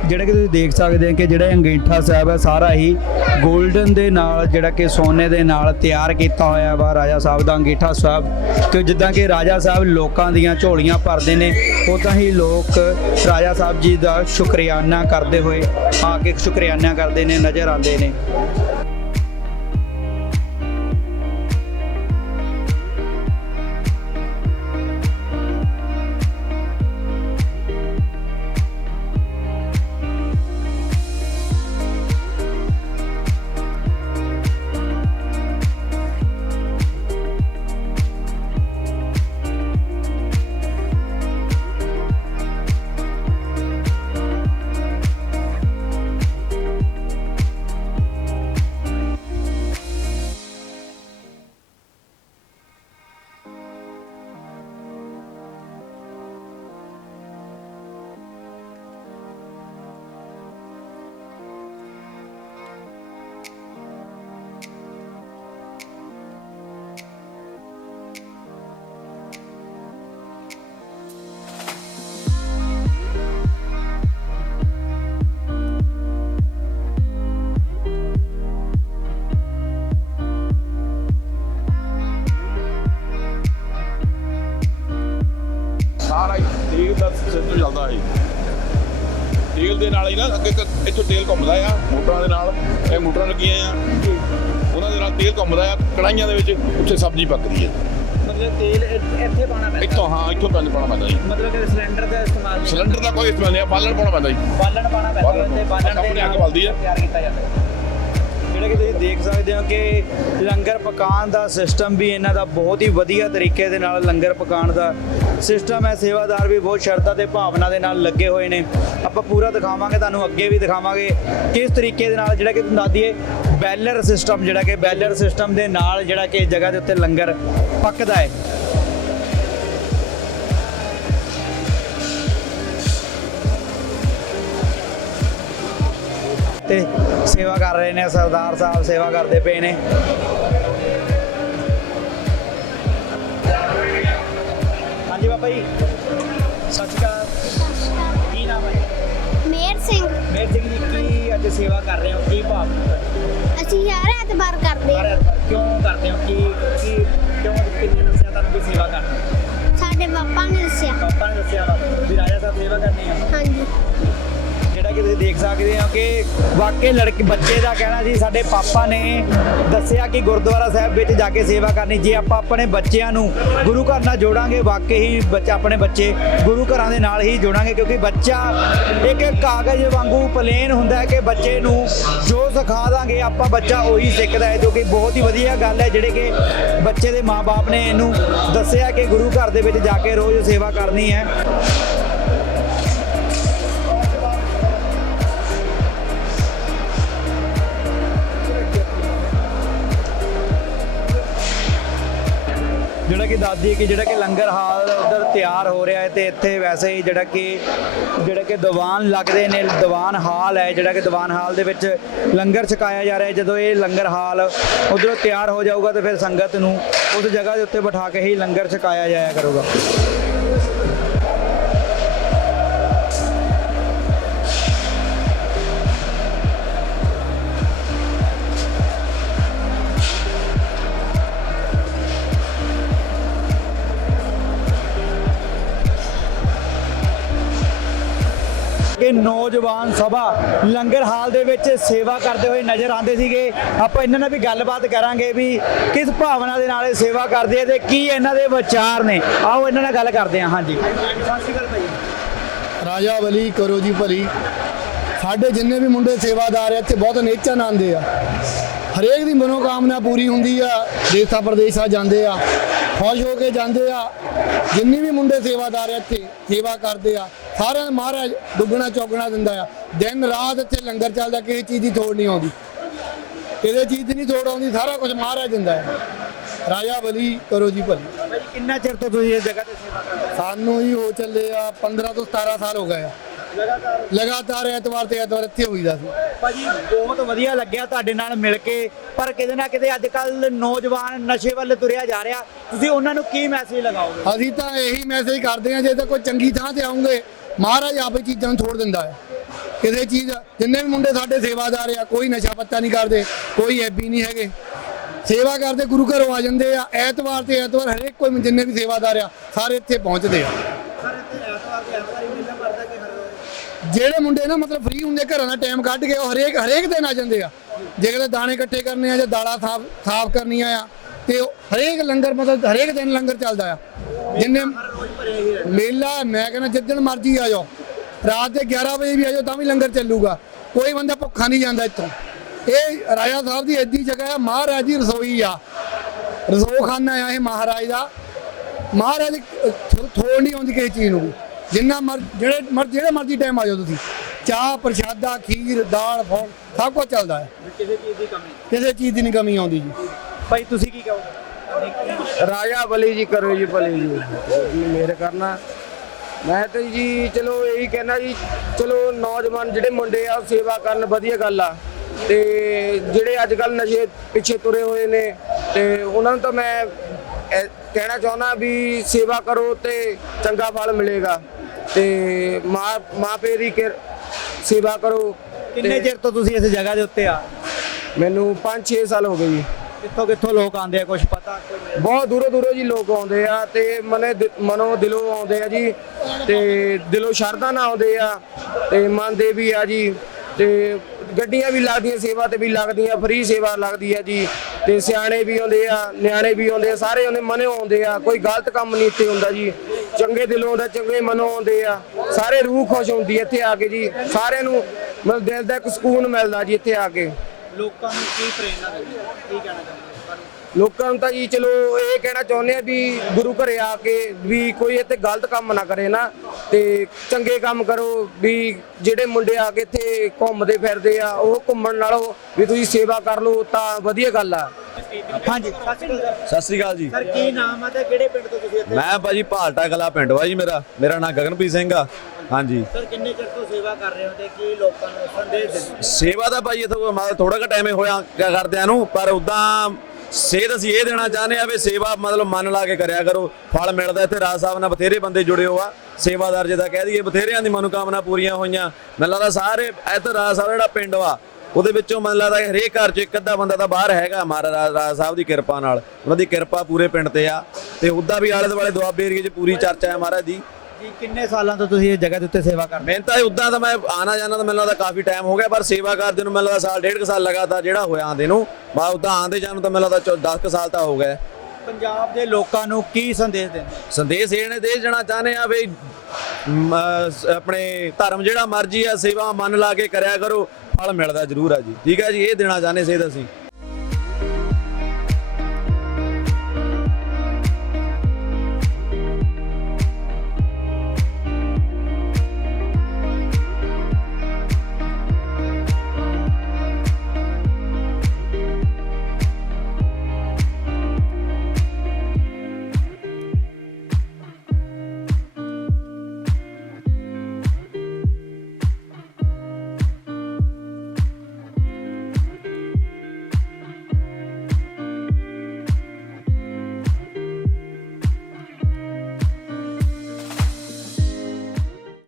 ਜਿਹੜਾ ਕਿ ਤੁਸੀਂ ਦੇਖ ਸਕਦੇ ਹੋ ਕਿ ਜਿਹੜਾ ਅੰਗੀਠਾ ਸਾਹਿਬ ਹੈ, ਸਾਰਾ ਹੀ 골ਡਨ ਦੇ ਨਾਲ ਜਿਹੜਾ ਕਿ ਸੋਨੇ ਦੇ ਨਾਲ ਤਿਆਰ ਕੀਤਾ ਹੋਇਆ ਵਾ ਰਾਜਾ ਸਾਹਿਬ ਦਾ ਅੰਗੀਠਾ ਸਾਹਿਬ। ਕਿ ਜਿੱਦਾਂ ਕਿ ਰਾਜਾ ਸਾਹਿਬ ਲੋਕਾਂ ਦੀਆਂ ਝੋਲੀਆਂ ਭਰਦੇ ਨੇ ਉਦਾਂ ਹੀ ਲੋਕ ਰਾਜਾ ਸਾਹਿਬ ਜੀ ਦਾ ਸ਼ੁਕਰੀਆਨਾ ਕਰਦੇ ਹੋਏ ਆ ਕੇ ਸ਼ੁਕਰੀਆਨਾ ਕਰਦੇ ਨੇ, ਨਜ਼ਰ ਆਉਂਦੇ ਨੇ। ਤੇਲ ਦੇ ਨਾਲ ਹੀ ਨਾ ਅੱਗੇ ਇੱਕ ਇੱਥੋਂ ਤੇਲ ਘੁੰਮਦਾ ਆ ਮੋਟਰਾਂ ਦੇ ਨਾਲ ਇਹ ਮੋਟਰਾਂ ਲੱਗੀਆਂ ਆ। ਉਹਨਾਂ ਦੇ ਨਾਲ ਤੇਲ ਘੁੰਮਦਾ ਆ ਕੜਾਈਆਂ ਦੇ ਵਿੱਚ ਉੱਥੇ ਸਬਜ਼ੀ ਪੱਕਦੀ ਹੈ ਮਤਲਬ ਤੇਲ ਇੱਥੇ ਪਾਉਣਾ ਇੱਥੋਂ ਹਾਂ ਇੱਥੋਂ ਪਾਉਣਾ ਪੈਂਦਾ ਜੀ। ਮਤਲਬ ਕਿ ਸਿਲੰਡਰ ਦਾ ਇਸਤੇਮਾਲ ਸਿਲੰਡਰ ਦਾ ਕੋਈ ਇਸਤੇਮਾਲ ਨਹੀਂ ਆ ਬਾਲਣ ਪਾਉਣਾ ਪੈਂਦਾ ਜੀ। ਬਾਲਣ ਪਾਣਾ ਪੈਂਦਾ ਬਾਲਣ ਤੇ ਬਾਲਣ ਦੇ ਆਪਣੇ ਅੱਗ ਨਾਲ ਬਲਦੀ ਹੈ। ਤਿਆਰ ਕੀਤਾ ਜਾਂਦਾ। ਹੈ ਜਿਹੜਾ ਕਿ ਤੁਸੀਂ ਦੇਖ ਸਕਦੇ ਹੋ ਕਿ ਲੰਗਰ ਪਕਾਉਣ ਦਾ ਸਿਸਟਮ ਵੀ ਇਹਨਾਂ ਦਾ ਬਹੁਤ ਹੀ ਵਧੀਆ ਤਰੀਕੇ ਦੇ ਨਾਲ ਲੰਗਰ ਪਕਾਉਣ ਦਾ ਸਿਸਟਮ ਹੈ, ਸੇਵਾਦਾਰ ਵੀ ਬਹੁਤ ਸ਼ਰਧਾ ਤੇ ਭਾਵਨਾ ਦੇ ਨਾਲ ਲੱਗੇ ਹੋਏ ਨੇ। ਆਪਾਂ ਪੂਰਾ ਦਿਖਾਵਾਂਗੇ, ਤੁਹਾਨੂੰ ਅੱਗੇ ਵੀ ਦਿਖਾਵਾਂਗੇ ਕਿਸ ਤਰੀਕੇ ਦੇ ਨਾਲ ਜਿਹੜਾ ਕਿ ਤੁਹਾਨੂੰ ਦੱਸ ਬੈਲਰ ਸਿਸਟਮ, ਜਿਹੜਾ ਕਿ ਬੈਲਰ ਸਿਸਟਮ ਦੇ ਨਾਲ ਜਿਹੜਾ ਕਿ ਜਗ੍ਹਾ ਦੇ ਉੱਤੇ ਲੰਗਰ ਪੱਕਦਾ ਹੈ। ਤੇ ਸੇਵਾ ਕਰ ਰਹੇ ਨੇ, ਸਰਦਾਰ ਸਾਹਿਬ ਸੇਵਾ ਕਰਦੇ ਪਏ ਨੇ। ਜੀ ਸਤਿ ਸ਼੍ਰੀ ਅਕਾਲ। ਕੀ ਨਾਮ ਹੈ? ਮੇਰ ਸਿੰਘ। ਮੇਰ ਸਿੰਘ ਜੀ ਕੀ ਅੱਜ ਸੇਵਾ ਕਰ ਰਹੇ ਹੋ? ਕੀ ਭਾਵ ਅਸੀਂ ਹਰ ਐਤਵਾਰ ਕਰਦੇ ਹਰ ਹਾਂ। ਐਤਵਾਰ ਕਿਉਂ ਕਰਦੇ ਹੋ? ਕੀ ਕੀ ਕਿਉਂ ਕਿੰਨੇ ਦੱਸਿਆ ਤੁਹਾਨੂੰ ਵੀ ਸੇਵਾ ਕਰਨੀ ਸਾਡੇ ਪਾਪਾ ਨੇ ਦੱਸਿਆ। ਪਾਪਾ ਨੇ ਦੱਸਿਆ ਵਾ। ਸਕਦੇ ਹੋ ਕਿ ਵਾਕਈ ਲੜਕੇ, ਬੱਚੇ ਦਾ ਕਹਿਣਾ ਸੀ, ਸਾਡੇ ਪਾਪਾ ਨੇ ਦੱਸਿਆ ਕਿ ਗੁਰਦੁਆਰਾ ਸਾਹਿਬ ਵਿੱਚ ਜਾ ਕੇ ਸੇਵਾ ਕਰਨੀ, ਜੇ ਆਪਾਂ ਆਪਣੇ ਬੱਚਿਆਂ ਨੂੰ ਗੁਰੂ ਘਰ ਨਾਲ ਜੋੜਾਂਗੇ, ਵਾਕਈ ਹੀ ਬੱਚਾ, ਆਪਣੇ ਬੱਚੇ ਗੁਰੂ ਘਰਾਂ ਦੇ ਨਾਲ ਹੀ ਜੋੜਾਂਗੇ, ਕਿਉਂਕਿ ਬੱਚਾ ਇੱਕ ਕਾਗਜ਼ ਵਾਂਗੂ ਪਲੇਨ ਹੁੰਦਾ ਹੈ ਕਿ ਬੱਚੇ ਨੂੰ ਜੋ ਸਿਖਾ ਦਾਂਗੇ, ਆਪਾਂ ਬੱਚਾ ਉਹੀ ਸਿੱਖਦਾ ਹੈ, ਜੋ ਕਿ ਬਹੁਤ ਹੀ ਵਧੀਆ ਗੱਲ ਹੈ, ਜਿਹੜੇ ਕਿ ਬੱਚੇ ਦੇ ਮਾਪੇ ਨੇ ਇਹਨੂੰ ਦੱਸਿਆ ਕਿ ਗੁਰੂ ਘਰ ਦੇ ਵਿੱਚ ਜਾ ਕੇ ਰੋਜ਼ ਸੇਵਾ ਕਰਨੀ ਹੈ। ਜਿਹੜਾ ਕਿ ਦੱਸਦੀ ਹੈ ਕਿ ਜਿਹੜਾ ਕਿ ਲੰਗਰ ਹਾਲ ਉਧਰ ਤਿਆਰ ਹੋ ਰਿਹਾ ਹੈ ਤੇ ਇੱਥੇ ਵੈਸੇ ਹੀ ਜਿਹੜਾ ਕਿ ਜਿਹੜਾ ਕਿ ਦੀਵਾਨ ਲੱਗਦੇ ਨੇ, ਦੀਵਾਨ ਹਾਲ ਹੈ, ਜਿਹੜਾ ਕਿ ਦੀਵਾਨ ਹਾਲ ਦੇ ਵਿੱਚ ਲੰਗਰ ਛਕਾਇਆ ਜਾ ਰਿਹਾ ਹੈ। ਜਦੋਂ ਇਹ ਲੰਗਰ ਹਾਲ ਉਧਰੋਂ ਤਿਆਰ ਹੋ ਜਾਊਗਾ ਤੇ ਫਿਰ ਸੰਗਤ ਨੂੰ ਉਸ ਜਗ੍ਹਾ ਦੇ ਉੱਤੇ ਬਿਠਾ ਕੇ ਹੀ ਲੰਗਰ ਛਕਾਇਆ ਜਾਇਆ ਕਰੂਗਾ। ਕਿ ਨੌਜਵਾਨ ਸਭਾ ਲੰਗਰ ਹਾਲ ਦੇ ਵਿੱਚ ਸੇਵਾ ਕਰਦੇ ਹੋਏ ਨਜ਼ਰ ਆਉਂਦੇ ਸੀਗੇ। ਆਪਾਂ ਇਹਨਾਂ ਨਾਲ ਵੀ ਗੱਲਬਾਤ ਕਰਾਂਗੇ ਵੀ ਕਿਸ ਭਾਵਨਾ ਦੇ ਨਾਲ ਇਹ ਸੇਵਾ ਕਰਦੇ ਆ ਤੇ ਕੀ ਇਹਨਾਂ ਦੇ ਵਿਚਾਰ ਨੇ। ਆਓ ਇਹਨਾਂ ਨਾਲ ਗੱਲ ਕਰਦੇ ਹਾਂ, ਹਾਂਜੀ। ਸਤਿ ਸ਼੍ਰੀ ਅਕਾਲ ਭਾਈ ਰਾਜਾ ਬਲੀ ਕਰੋ ਜੀ ਭਲੀ। ਸਾਡੇ ਜਿੰਨੇ ਵੀ ਮੁੰਡੇ ਸੇਵਾਦਾਰ ਆ, ਇੱਥੇ ਬਹੁਤ ਨੇਚਾ ਆਉਂਦੇ ਆ। ਹਰੇਕ ਦੀ ਮਨੋਕਾਮਨਾ ਪੂਰੀ ਹੁੰਦੀ ਆ। ਦੇਸਾਂ ਪ੍ਰਦੇਸਾਂ ਜਾਂਦੇ ਆ, ਖੁਸ਼ ਹੋ ਕੇ ਜਾਂਦੇ ਆ। ਜਿੰਨੇ ਵੀ ਮੁੰਡੇ ਸੇਵਾਦਾਰ ਆ, ਇੱਥੇ ਸੇਵਾ ਕਰਦੇ ਆ। ਸਾਰਿਆਂ ਮਹਾਰਾਜ ਦੁੱਗਣਾ ਚੌਗਣਾ ਦਿੰਦਾ ਆ। ਦਿਨ ਰਾਤ ਇੱਥੇ ਲੰਗਰ ਚੱਲਦਾ ਕਿਸੇ ਚੀਜ਼ ਦੀ ਥੋੜ ਨਹੀਂ ਆਉਂਦੀ। ਕਿਸੇ ਚੀਜ਼ ਦੀ ਨਹੀਂ ਥੋੜ ਆਉਂਦੀ ਸਾਰਾ ਕੁਝ ਮਹਾਰਾਜ ਦਿੰਦਾ ਹੈ ਰਾਜਾ ਬਲੀ ਕਰੋ ਜੀ ਭਲੀ। ਭਾਈ ਕਿੰਨਾ ਚਿਰ ਤੋਂ ਤੁਸੀਂ ਇਸ ਜਗ੍ਹਾ ਤੇ ਸੇਵਾ ਸਾਨੂੰ ਹੀ ਹੋ ਚੱਲੇ ਆ 15 ਤੋਂ 17 ਸਾਲ ਹੋ ਗਏ ਆ। ਲਗਾਤਾਰ? ਲਗਾਤਾਰ ਐਤਵਾਰ ਤੇ ਐਤਵਾਰ ਇੱਥੇ ਹੋਈਦਾ ਸੀ। ਭਾਜੀ ਬਹੁਤ ਵਧੀਆ ਲੱਗਿਆ ਤੁਹਾਡੇ ਨਾਲ ਮਿਲ ਕੇ ਪਰ ਕਿਤੇ ਨਾ ਕਿਤੇ ਅੱਜ ਕੱਲ ਨੌਜਵਾਨ ਨਸ਼ੇ ਵੱਲ ਤੁਰਿਆ ਜਾ ਰਿਹਾ। ਤੁਸੀਂ ਉਹਨਾਂ ਨੂੰ ਕੀ ਮੈਸੇਜ ਲਗਾਓਗੇ? ਅਸੀਂ ਤਾਂ ਇਹੀ ਮੈਸੇਜ ਕਰਦੇ ਹਾਂ ਜੇ ਤਾਂ ਕੋਈ ਚੰਗੀ ਥਾਂ ਤੇ ਆਉਂਗੇ ਮਹਾਰਾਜ ਆਪੇ ਚੀਜ਼ਾਂ ਨੂੰ ਛੋੜ ਦਿੰਦਾ ਹੈ। ਕਿਸੇ ਚੀਜ਼ ਜਿੰਨੇ ਵੀ ਮੁੰਡੇ ਸਾਡੇ ਸੇਵਾਦਾਰ ਆ, ਕੋਈ ਨਸ਼ਾ ਪੱਤਾ ਨਹੀਂ ਕਰਦੇ, ਕੋਈ ਐਬੀ ਨਹੀਂ ਹੈਗੇ। ਸੇਵਾ ਕਰਦੇ, ਗੁਰੂ ਘਰੋਂ ਆ ਜਾਂਦੇ ਆ। ਐਤਵਾਰ ਤੇ ਐਤਵਾਰ ਹਰੇਕ ਕੋਈ ਜਿੰਨੇ ਵੀ ਸੇਵਾਦਾਰ ਆ, ਸਾਰੇ ਇੱਥੇ ਪਹੁੰਚਦੇ ਆ। ਜਿਹੜੇ ਮੁੰਡੇ ਨਾ ਮਤਲਬ ਫ੍ਰੀ ਹੁੰਦੇ, ਘਰਾਂ ਦਾ ਟਾਈਮ ਕੱਢ ਕੇ ਉਹ ਹਰੇਕ ਹਰੇਕ ਦਿਨ ਆ ਜਾਂਦੇ ਆ। ਜੇ ਕਿਤੇ ਦਾਣੇ ਇਕੱਠੇ ਕਰਨੇ ਆ ਜਾਂ ਦਾਲਾਂ ਸਾਫ਼ ਸਾਫ਼ ਕਰਨੀਆਂ ਆ, ਤੇ ਹਰੇਕ ਲੰਗਰ ਮਤਲਬ ਹਰੇਕ ਦਿਨ ਲੰਗਰ ਚੱਲਦਾ ਆ। ਜਿੰਨੇ ਮੇਲਾ ਮੈਂ ਕਹਿੰਦਾ ਜਿੱਦਣ ਮਰਜ਼ੀ ਆ ਜਾਓ। ਰਾਤ ਦੇ 11 ਵਜੇ ਵੀ ਆ ਜਾਓ ਤਾਂ ਵੀ ਲੰਗਰ ਚੱਲੂਗਾ। ਕੋਈ ਬੰਦਾ ਭੁੱਖਾ ਨਹੀਂ ਜਾਂਦਾ ਇੱਥੋਂ। ਇਹ ਰਾਜਾ ਸਾਹਿਬ ਦੀ ਐਦੀ ਜਗ੍ਹਾ ਆ ਮਹਾਰਾਜ ਦੀ ਰਸੋਈ ਆ। ਰਸੋਖਾਨਾ ਆ ਇਹ ਮਹਾਰਾਜ ਦਾ। ਮਹਾਰਾਜ ਥੋੜ ਨਹੀਂ ਆਉਂਦੀ ਕਿਸੇ ਚੀਜ਼ ਨੂੰ। ਜਿੰਨਾ ਮਰ ਜਿਹੜੇ ਮਰ ਜਿਹੜੇ ਮਰਜ਼ੀ ਟਾਈਮ ਆ ਜਾਓ ਤੁਸੀਂ। ਚਾਹ ਪ੍ਰਸ਼ਾਦਾ ਖੀਰ ਦਾਲ ਫਲ ਸਭ ਕੁਝ ਚੱਲਦਾ ਹੈ। ਕਿਸੇ ਚੀਜ਼ ਦੀ ਕਮੀ ਕਿਸੇ ਚੀਜ਼ ਦੀ ਨਹੀਂ ਕਮੀ ਆਉਂਦੀ ਜੀ। ਭਾਈ ਤੁਸੀਂ ਕੀ ਕਹੋਗੇ? ਰਾਜਾ ਬਲੀ ਜੀ ਕਰੋ ਜੀ ਭਲੀ ਜੀ। ਜੀ ਮਿਹਰ ਕਰਨਾ ਮੈਂ ਤੇ ਜੀ ਚਲੋ ਇਹੀ ਕਹਿਣਾ ਜੀ ਚਲੋ ਨੌਜਵਾਨ ਜਿਹੜੇ ਮੁੰਡੇ ਆ ਸੇਵਾ ਕਰਨ ਵਧੀਆ ਗੱਲ ਆ। ਤੇ ਜਿਹੜੇ ਅੱਜ ਕੱਲ ਨਸ਼ੇ ਪਿੱਛੇ ਤੁਰੇ ਹੋਏ ਨੇ ਤੇ ਉਹਨਾਂ ਨੂੰ ਤਾਂ ਮੈਂ ਕਹਿਣਾ ਚਾਹੁੰਦਾ ਵੀ ਸੇਵਾ ਕਰੋ ਤੇ ਚੰਗਾ ਫਲ ਮਿਲੇਗਾ। ਤੇ ਮਾਂ ਮਾਪੇ ਦੀ ਕਿਰ- ਸੇਵਾ ਕਰੋ। ਕਿੰਨੇ ਚਿਰ ਤੋਂ ਤੁਸੀਂ ਇਸ ਜਗ੍ਹਾ ਦੇ ਉੱਤੇ ਆ? ਮੈਨੂੰ 5-6 ਸਾਲ ਹੋ ਗਏ ਜੀ। ਕਿੱਥੋਂ ਕਿੱਥੋਂ ਲੋਕ ਆਉਂਦੇ ਆ ਕੁਝ ਪਤਾ ਬਹੁਤ ਦੂਰੋਂ ਦੂਰੋਂ ਜੀ ਲੋਕ ਆਉਂਦੇ ਆ ਤੇ ਮਨੇ ਦਿ- ਦਿਲੋਂ ਆਉਂਦੇ ਆ ਜੀ ਤੇ ਦਿਲੋਂ ਸ਼ਰਧਾ ਨਾਲ ਆਉਂਦੇ ਆ ਤੇ ਮੰਨਦੇ ਵੀ ਆ ਜੀ ਤੇ ਗੱਡੀਆਂ ਵੀ ਲੱਗਦੀਆਂ, ਸੇਵਾ ਤੇ ਵੀ ਲੱਗਦੀਆਂ, ਫ੍ਰੀ ਸੇਵਾ ਲੱਗਦੀ ਆ ਜੀ ਤੇ ਸਿਆਣੇ ਵੀ ਆਉਂਦੇ ਆ, ਨਿਆਣੇ ਵੀ ਆਉਂਦੇ ਆ, ਸਾਰੇ ਆਉਂਦੇ ਮਨੋਂ ਆਉਂਦੇ ਆ, ਕੋਈ ਗਲਤ ਕੰਮ ਨਹੀਂ ਇੱਥੇ ਹੁੰਦਾ ਜੀ। ਚੰਗੇ ਦਿਲੋਂ ਆਉਂਦਾ, ਚੰਗੇ ਮਨੋਂ ਆਉਂਦੇ ਆ, ਸਾਰੇ ਰੂਹ ਖੁਸ਼ ਹੁੰਦੀ ਇੱਥੇ ਆ ਕੇ ਜੀ, ਸਾਰਿਆਂ ਨੂੰ ਮਤਲਬ ਦਿਲ ਦਾ ਇੱਕ ਸਕੂਨ ਮਿਲਦਾ ਜੀ ਇੱਥੇ ਆ ਕੇ। ਲੋਕਾਂ ਨੂੰ ਕੀ ਪ੍ਰੇਰਣਾ ਦਿੰਦੇ ਕੀ ਕਹਿਣਾ ਚਾਹੁੰਦੇ ਲੋਕਾਂ ਨੂੰ? ਤਾਂ ਜੀ ਚਲੋ ਇਹ ਕਹਿਣਾ ਚਾਹੁੰਦੇ ਆ ਵੀ ਗੁਰੂ ਘਰੇ ਆ ਕੇ ਵੀ ਕੋਈ ਇੱਥੇ ਗਲਤ ਕੰਮ ਨਾ ਕਰੇ ਨਾ ਤੇ ਚੰਗੇ ਕੰਮ ਕਰੋ ਵੀ ਜਿਹੜੇ ਮੁੰਡੇ ਆ ਕੇ ਇੱਥੇ ਘੁੰਮਦੇ ਫਿਰਦੇ ਆ ਉਹ ਘੁੰਮਣ ਨਾਲੋਂ ਵੀ ਤੁਸੀਂ ਸੇਵਾ ਕਰ ਲਓ ਤਾਂ ਵਧੀਆ ਗੱਲ ਆ। ਹਾਂਜੀ। ਸਤਿ ਸ਼੍ਰੀ ਅਕਾਲ। ਜੀ। ਸਰ ਕੀ ਨਾਮ ਹੈ ਤੇ ਕਿਹੜੇ ਪਿੰਡ ਤੋਂ ਤੁਸੀਂ ਇੱਥੇ? ਮੈਂ ਭਾਜੀ ਭਾਲਟਾ ਕਲਾ ਪਿੰਡ ਵਾ ਜੀ ਮੇਰਾ। ਮੇਰਾ ਨਾਮ ਗਗਨਪ੍ਰੀਤ ਸਿੰਘ ਆ। ਹਾਂਜੀ। ਸਰ ਕਿੰਨੇ ਚਿਰ ਤੋਂ ਸੇਵਾ ਕਰ ਰਹੇ ਹੋ ਤੇ ਕੀ ਲੋਕਾਂ ਨੂੰ ਸੰਦੇਸ਼ ਦਿੰਦੇ ਸੇਵਾ ਤਾਂ ਭਾਜੀ ਇਥੋਂ ਥੋੜਾ ਕੁ ਟਾਈਮ ਹੋਇਆ ਕਰਦਿਆਂ ਨੂੰ ਪਰ ਉਦਾਂ ਸੇਧ ਅਸੀਂ ਇਹ ਦੇਣਾ ਚਾਹੁੰਦੇ ਆ ਵੀ ਸੇਵਾ ਮਤਲਬ ਮਨ ਲਾ ਕੇ ਕਰਿਆ ਕਰੋ ਫਲ ਮਿਲਦਾ ਇੱਥੇ ਰਾਜ ਸਾਹਿਬ ਨਾਲ ਬਥੇਰੇ ਬੰਦੇ ਜੁੜੇ ਹੋ ਆ ਸੇਵਾਦਾਰ ਜਿਹਦਾ ਕਹਿ ਦਈਏ ਬਥੇਰਿਆਂ ਦੀ ਮਨੋਕਾਮਨਾ ਪੂਰੀਆਂ ਹੋਈਆਂ। ਮੈਨੂੰ ਲੱਗਦਾ ਸਾਰੇ ਇੱਥੇ ਰਾਜ ਸਾਹਿਬ ਜਿਹੜਾ ਪਿੰਡ ਵਾ ਉਹਦੇ ਵਿੱਚੋਂ ਮੈਨੂੰ ਲੱਗਦਾ ਹਰੇਕ ਘਰ 'ਚ ਇੱਕ ਅੱਧਾ ਬੰਦਾ ਤਾਂ ਬਾਹਰ ਹੈਗਾ ਮਹਾਰਾਜ ਰਾਜ ਸਾਹਿਬ ਦੀ ਕਿਰਪਾ ਨਾਲ। ਉਹਨਾਂ ਦੀ ਕਿਰਪਾ ਪੂਰੇ ਪਿੰਡ ਤੇ ਆ। ਤੇ ਉਦਾਂ ਵੀ ਆਲੇ ਦੁਆਲੇ ਦੁਆਬੇ ਏਰੀਏ 'ਚ ਪੂਰੀ ਚਰਚਾ ਹੈ ਮਹਾਰਾਜ ਦੀ ਜੀ ਕਿੰਨੇ ਸਾਲਾਂ ਤੋਂ ਤੁਸੀਂ ਇਹ ਜਗ੍ਹਾ ਦੇ ਉੱਤੇ ਸੇਵਾ ਕਰ ਰਹੇ ਮਿਹਨਤ ਤਾਂ ਉਦਾਂ ਤਾਂ ਮੈਂ ਆਣਾ ਜਾਣਾ ਤਾਂ ਮੈਨੂੰ ਲੱਗਦਾ ਕਾਫੀ ਟਾਈਮ ਹੋ ਗਿਆ ਪਰ ਸੇਵਾ ਕਰਦੇ ਨੂੰ ਮੈਨੂੰ ਲੱਗਦਾ ਸਾਲ ਡੇਢ ਕੁ ਸਾਲ ਲਗਾਤਾਰ ਜਿਹੜਾ ਹੋਇਆ ਆਂਦੇ ਨੂੰ ਬਾ ਉਦਾਂ ਆਂਦੇ ਜਾਣ ਨੂੰ ਤਾਂ ਮੈਨੂੰ ਲੱਗਦਾ 10 ਕੁ ਸਾਲ ਤਾਂ ਹੋ ਗਏ? ਪੰਜਾਬ ਦੇ ਲੋਕਾਂ ਨੂੰ ਕੀ ਸੰਦੇਸ਼ ਦਿੰਦੇ? ਸੰਦੇਸ਼ ਇਹ ਨੇ ਦੇ ਜਾਣਾ ਚਾਹੁੰਦੇ ਆ ਵੀ ਮ, ਸ- ਆਪਣੇ ਧਰਮ ਜਿਹੜਾ ਮਰਜ਼ੀ ਆ ਸੇਵਾ ਮਨ ਲਾ ਕੇ ਕਰਿਆ ਕਰੋ ਫਲ ਮਿਲਦਾ ਜ਼ਰੂਰ ਆ ਜੀ ਠੀਕ ਆ ਜੀ ਇਹ ਦੇਣਾ ਚਾਹੁੰਦੇ ਸੇਧ ਅਸੀਂ